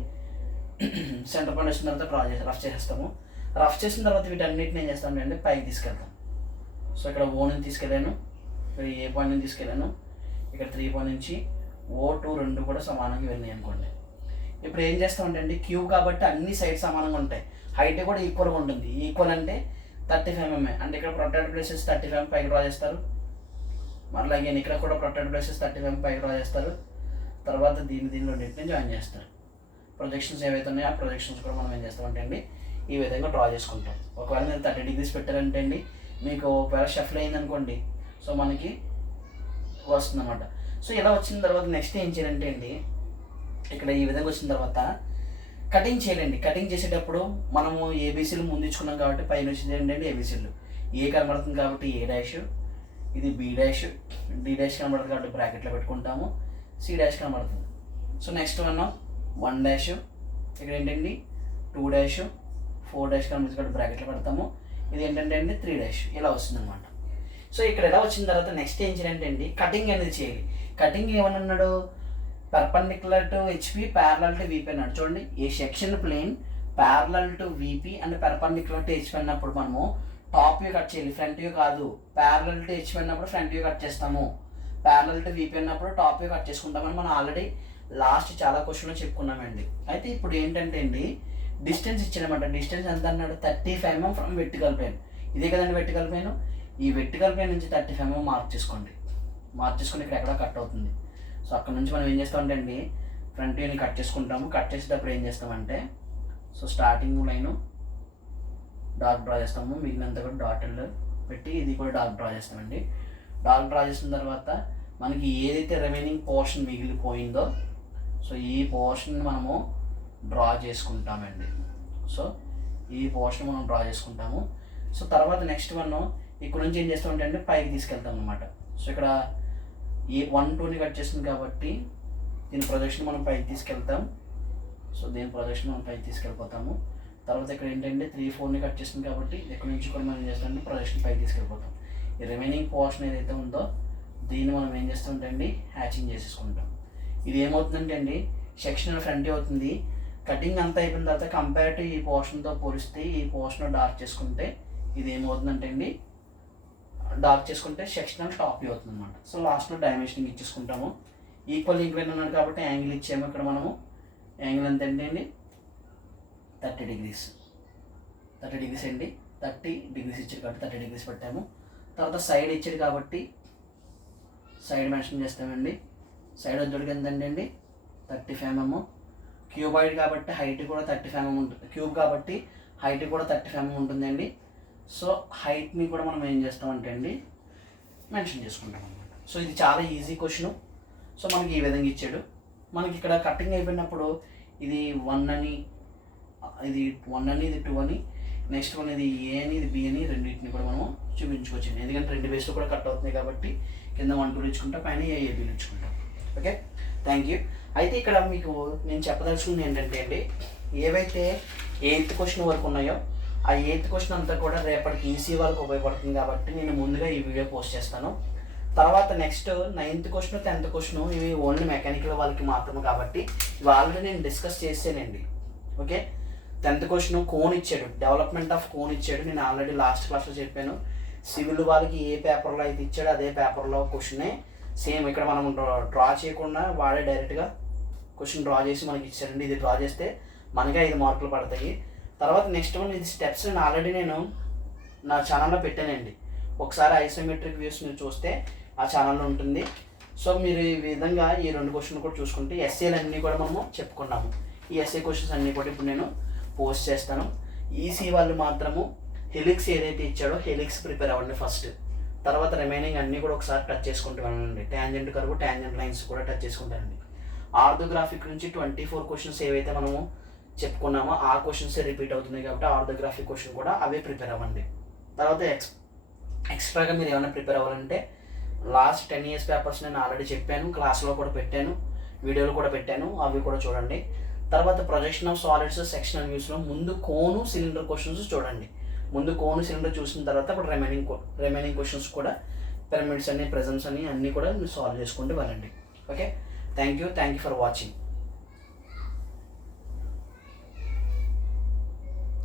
సెంటర్ పాయింట్ వచ్చిన తర్వాత రఫ్ చేసేస్తాము. రఫ్ చేసిన తర్వాత వీటన్నిటిని ఏం చేస్తామంటే పైకి తీసుకెళ్తాం. సో ఇక్కడ O నుంచి తీసుకెళ్ళాను, ఇక్కడ A పాయింట్ నుంచి తీసుకెళ్ళాను, ఇక్కడ 3 పాయింట్ నుంచి O2 రెండు కూడా సమానంగా వెళ్ళినాయి అనుకోండి. ఇప్పుడు ఏం చేస్తామంటే అండి క్యూబ్ కాబట్టి అన్ని సైడ్స్ సమానంగా ఉంటాయి, హైట్ కూడా ఈక్వల్గా ఉంటుంది. ఈక్వల్ అంటే 35 mm, అంటే ఇక్కడ ప్రొటెక్టెడ్ ప్లేసెస్ 35 mm పైకి డ్రా చేస్తారు. మరలా అగైన్ ఇక్కడ కూడా ప్రొటెక్టెడ్ ప్లేసెస్ 35 mm పైకి డ్రా చేస్తారు. తర్వాత దీనిలో రెండింటిని జాయిన్ చేస్తారు. ప్రొజెక్షన్స్ ఏవైతే ఉన్నాయో ఆ ప్రొజెక్షన్స్ కూడా మనం ఏం చేస్తామంటే అండి ఈ విధంగా డ్రా చేసుకుంటాం. ఒకవేళ మీరు 30 degrees పెట్టారంటే అండి మీకు ఒకవేళ షఫల్ అయిందనుకోండి, సో మనకి వస్తుంది అన్నమాట. సో ఇలా వచ్చిన తర్వాత నెక్స్ట్ ఏం చేయాలంటే అండి ఇక్కడ ఈ విధంగా వచ్చిన తర్వాత కటింగ్ చేయాలండి. కటింగ్ చేసేటప్పుడు మనము ఏబీసీలు ముందు ఇచ్చుకున్నాం కాబట్టి పైన వచ్చింది ఏంటంటే ఏబీసీలు. ఏ కనబడుతుంది కాబట్టి A డాష్, ఇది B డాష్, D డాష్ కనబడుతుంది కాబట్టి బ్రాకెట్లో పెట్టుకుంటాము, C డాష్ కనబడుతుంది. సో నెక్స్ట్ మనం 1 డాష్, ఇక్కడ ఏంటండి 2 డాష్, 4 డాష్ కనబడుతుంది కాబట్టి బ్రాకెట్లో పెడతాము. ఇది ఏంటంటే అండి 3 డాష్, ఇలా వస్తుంది అనమాట. సో ఇక్కడ ఎలా వచ్చిన తర్వాత నెక్స్ట్ ఏం చేయాలంటే అండి కటింగ్ అనేది చేయాలి. కటింగ్ ఏమన్నాడు, perpendicular to HP, parallel to VP అన్నాడు. చూడండి a section plane parallel to VP and perpendicular to HP అన్నప్పుడు మనము టాప్ వ్యూ కట్ చేయాలి, ఫ్రంట్ వ్యూ కాదు. ప్యారలల్ టు హెచ్పి అన్నప్పుడు ఫ్రంట్ వ్యూ కట్ చేస్తాము, ప్యారలల్ టు విపి అన్నప్పుడు టాప్ వ్యూ కట్ చేసుకుంటామని మనం ఆల్రెడీ లాస్ట్ చాలా క్వశ్చన్లో చెప్పుకున్నామండి. అయితే ఇప్పుడు ఏంటంటే అండి డిస్టెన్స్ ఇచ్చాడనమాట. డిస్టెన్స్ ఎంత అన్నాడు 35 mm ఫ్రమ్ వెర్టికల్ ప్లేన్. ఇదే కదండి వెర్టికల్ ప్లేన్. ఈ వెర్టికల్ ప్లేన్ నుంచి 35 mm మార్క్ చేసుకుని ఇక్కడ ఎక్కడ కట్ అవుతుంది. సో అక్కడ నుంచి మనం ఏం చేస్తామంటే అండి ఫ్రంట్ వ్యూని కట్ చేసుకుంటాము. కట్ చేసేటప్పుడు ఏం చేస్తామంటే so starting line dot draw చేస్తాము, మిగిలినంత కూడా డాటెడ్ పెట్టి ఇది కూడా డార్క్ డ్రా చేస్తామండి. డార్క్ డ్రా చేసిన తర్వాత మనకి ఏదైతే రిమైనింగ్ పోర్షన్ మిగిలిపోయిందో సో ఈ పోర్షన్ మనము డ్రా చేసుకుంటామండి. సో ఈ పోర్షన్ మనం డ్రా చేసుకుంటాము. సో తర్వాత నెక్స్ట్ వన్ ఇక్కడ నుంచి ఏం చేస్తామంటే అండి పైకి తీసుకెళ్తాం అనమాట. సో ఇక్కడ ఈ 1, 2ని కట్ చేస్తుంది కాబట్టి దీని ప్రొజెక్షన్ మనం పైకి తీసుకెళ్తాం. సో దీని ప్రొజెక్షన్ మనం పైకి తీసుకెళ్ళిపోతాము. తర్వాత ఇక్కడ ఏంటంటే 3, 4ని కట్ చేస్తుంది కాబట్టి ఇక్కడ నుంచి కూడా మనం ఏం చేస్తామంటే ప్రొజెక్షన్ పైకి తీసుకెళ్ళిపోతాం. ఈ రిమైనింగ్ పోర్షన్ ఏదైతే ఉందో దీన్ని మనం ఏం చేస్తుంటే అండి హ్యాచింగ్ చేసేసుకుంటాం. ఇది ఏమవుతుందంటే అండి సెక్షనల్ ఫ్రంట్ అవుతుంది. కటింగ్ అంతా అయిపోయిన తర్వాత కంపేర్ టు ఈ పోర్షన్తో పోలిస్తే ఈ పోర్షన్ డార్క్ చేసుకుంటే ఇది ఏమవుతుందంటే అండి డార్క్ చేసుకుంటే సెక్షనల్ టాప్ అవుతుంది అనమాట. సో లాస్ట్లో డైమెన్షనింగ్ ఇచ్చేసుకుంటాము. ఈక్వల్ ఇంక్లైన్ అన్నాడు కాబట్టి యాంగిల్ ఇచ్చాము. ఇక్కడ మనము యాంగిల్ ఎంత అండి 30 degrees అండి. 30 degrees ఇచ్చాడు కాబట్టి 30 degrees పెట్టాము. తర్వాత సైడ్ ఇచ్చాడు కాబట్టి సైడ్ మెన్షన్ చేస్తామండి. సైడ్ వచ్చేటికి ఎంతండి అండి 35 mm. క్యూబాయిడ్ కాబట్టి హైట్ కూడా 35 mm ఉంటుంది. క్యూబ్ కాబట్టి హైట్ కూడా 35 mm ఉంటుందండి. సో హైట్ని కూడా మనం ఏం చేస్తామంటే అండి మెన్షన్ చేసుకుంటాం అనమాట. సో ఇది చాలా ఈజీ క్వశ్చన్. సో మనకి ఈ విధంగా ఇచ్చాడు. మనకి ఇక్కడ కటింగ్ అయిపోయినప్పుడు ఇది 1 అని, ఇది 1 అని, ఇది 2 అని, నెక్స్ట్ వన్ ఇది ఏ అని, ఇది బి అని, రెండింటిని కూడా మనం చూపించుకోవచ్చు. ఎందుకంటే 2 బేస్లో కూడా కట్ అవుతుంది కాబట్టి కింద 1, 2 ఇచ్చుకుంటాం, పైన ఏబీలు ఇచ్చుకుంటాం. Okay, thank you. అయితే ఇక్కడ మీకు నేను చెప్పదలుచుకుంది ఏంటంటే అండి ఏవైతే 8th క్వశ్చన్ వరకు ఉన్నాయో ఆ 8th క్వశ్చన్ అంతా కూడా రేపటికి ఈసీ వాళ్ళకి ఉపయోగపడుతుంది కాబట్టి నేను ముందుగా ఈ వీడియో పోస్ట్ చేస్తాను. తర్వాత next 9th question 10th question ఇవి ఓన్లీ మెకానికల్ వాళ్ళకి మాత్రమే కాబట్టి ఇవి ఆల్రెడీ నేను డిస్కస్ చేసానండి. ఓకే, 10th క్వశ్చన్ కోన్ ఇచ్చాడు, డెవలప్మెంట్ ఆఫ్ కోన్ ఇచ్చాడు. నేను ఆల్రెడీ లాస్ట్ క్లాస్లో చెప్పాను. సివిల్ వాళ్ళకి ఏ పేపర్లో అయితే ఇచ్చాడో అదే పేపర్లో క్వశ్చనే సేమ్ ఇక్కడ మనం డ్రా చేయకుండా వాడే డైరెక్ట్గా క్వశ్చన్ డ్రా చేసి మనకి ఇచ్చారండి. ఇది డ్రా చేస్తే మనకి 5 మార్కులు పడతాయి. తర్వాత నెక్స్ట్ వన్ ఇది స్టెప్స్ నేను ఆల్రెడీ నా ఛానల్లో పెట్టానండి. ఒకసారి ఐసోమెట్రిక్ వ్యూస్ మీరు చూస్తే ఆ ఛానల్లో ఉంటుంది. సో మీరు ఈ విధంగా ఈ 2 క్వశ్చన్లు కూడా చూసుకుంటే ఎస్ఏలు అన్నీ కూడా మనము చెప్పుకున్నాము. ఈ ఎస్ఏ క్వశ్చన్స్ అన్నీ కూడా ఇప్పుడు నేను పోస్ట్ చేస్తాను. ఈసీ వాళ్ళు మాత్రము హెలిక్స్ ఏదైతే ఇచ్చాడో హెలిక్స్ ప్రిపేర్ అవ్వండి ఫస్ట్. తర్వాత రిమైనింగ్ అన్నీ కూడా ఒకసారి టచ్ చేసుకుంటూ వెళ్ళండి. ట్యాంజెంట్ కర్వ్, ట్యాంజెంట్ లైన్స్ కూడా టచ్ చేసుకుంటారండి. ఆర్థోగ్రాఫిక్ నుంచి 24 క్వశ్చన్స్ ఏవైతే మనము చెప్పుకున్నామో ఆ క్వశ్చన్స్ రిపీట్ అవుతున్నాయి కాబట్టి ఆర్థోగ్రాఫిక్ క్వశ్చన్ కూడా అవే ప్రిపేర్ అవ్వండి. తర్వాత ఎక్స్ట్రాగా మీరు ఏమైనా ప్రిపేర్ అవ్వాలంటే లాస్ట్ 10 years పేపర్స్ నేను ఆల్రెడీ చెప్పాను, క్లాస్లో కూడా పెట్టాను, వీడియోలు కూడా పెట్టాను, అవి కూడా చూడండి. తర్వాత ప్రొజెక్షన్ ఆఫ్ సాలిడ్స్ సెక్షనల్ వ్యూస్లో ముందు కోను సిలిండర్ క్వశ్చన్స్ చూడండి. ముందు కోను సిలిండర్ చూసిన తర్వాత ఇప్పుడు రిమైనింగ్ క్వశ్చన్స్ కూడా పిరమిడ్స్ అని, ప్రిజమ్స్ అని అన్నీ కూడా మీరు సాల్వ్ చేసుకుంటూ వెళ్ళండి. Okay, thank you for watching.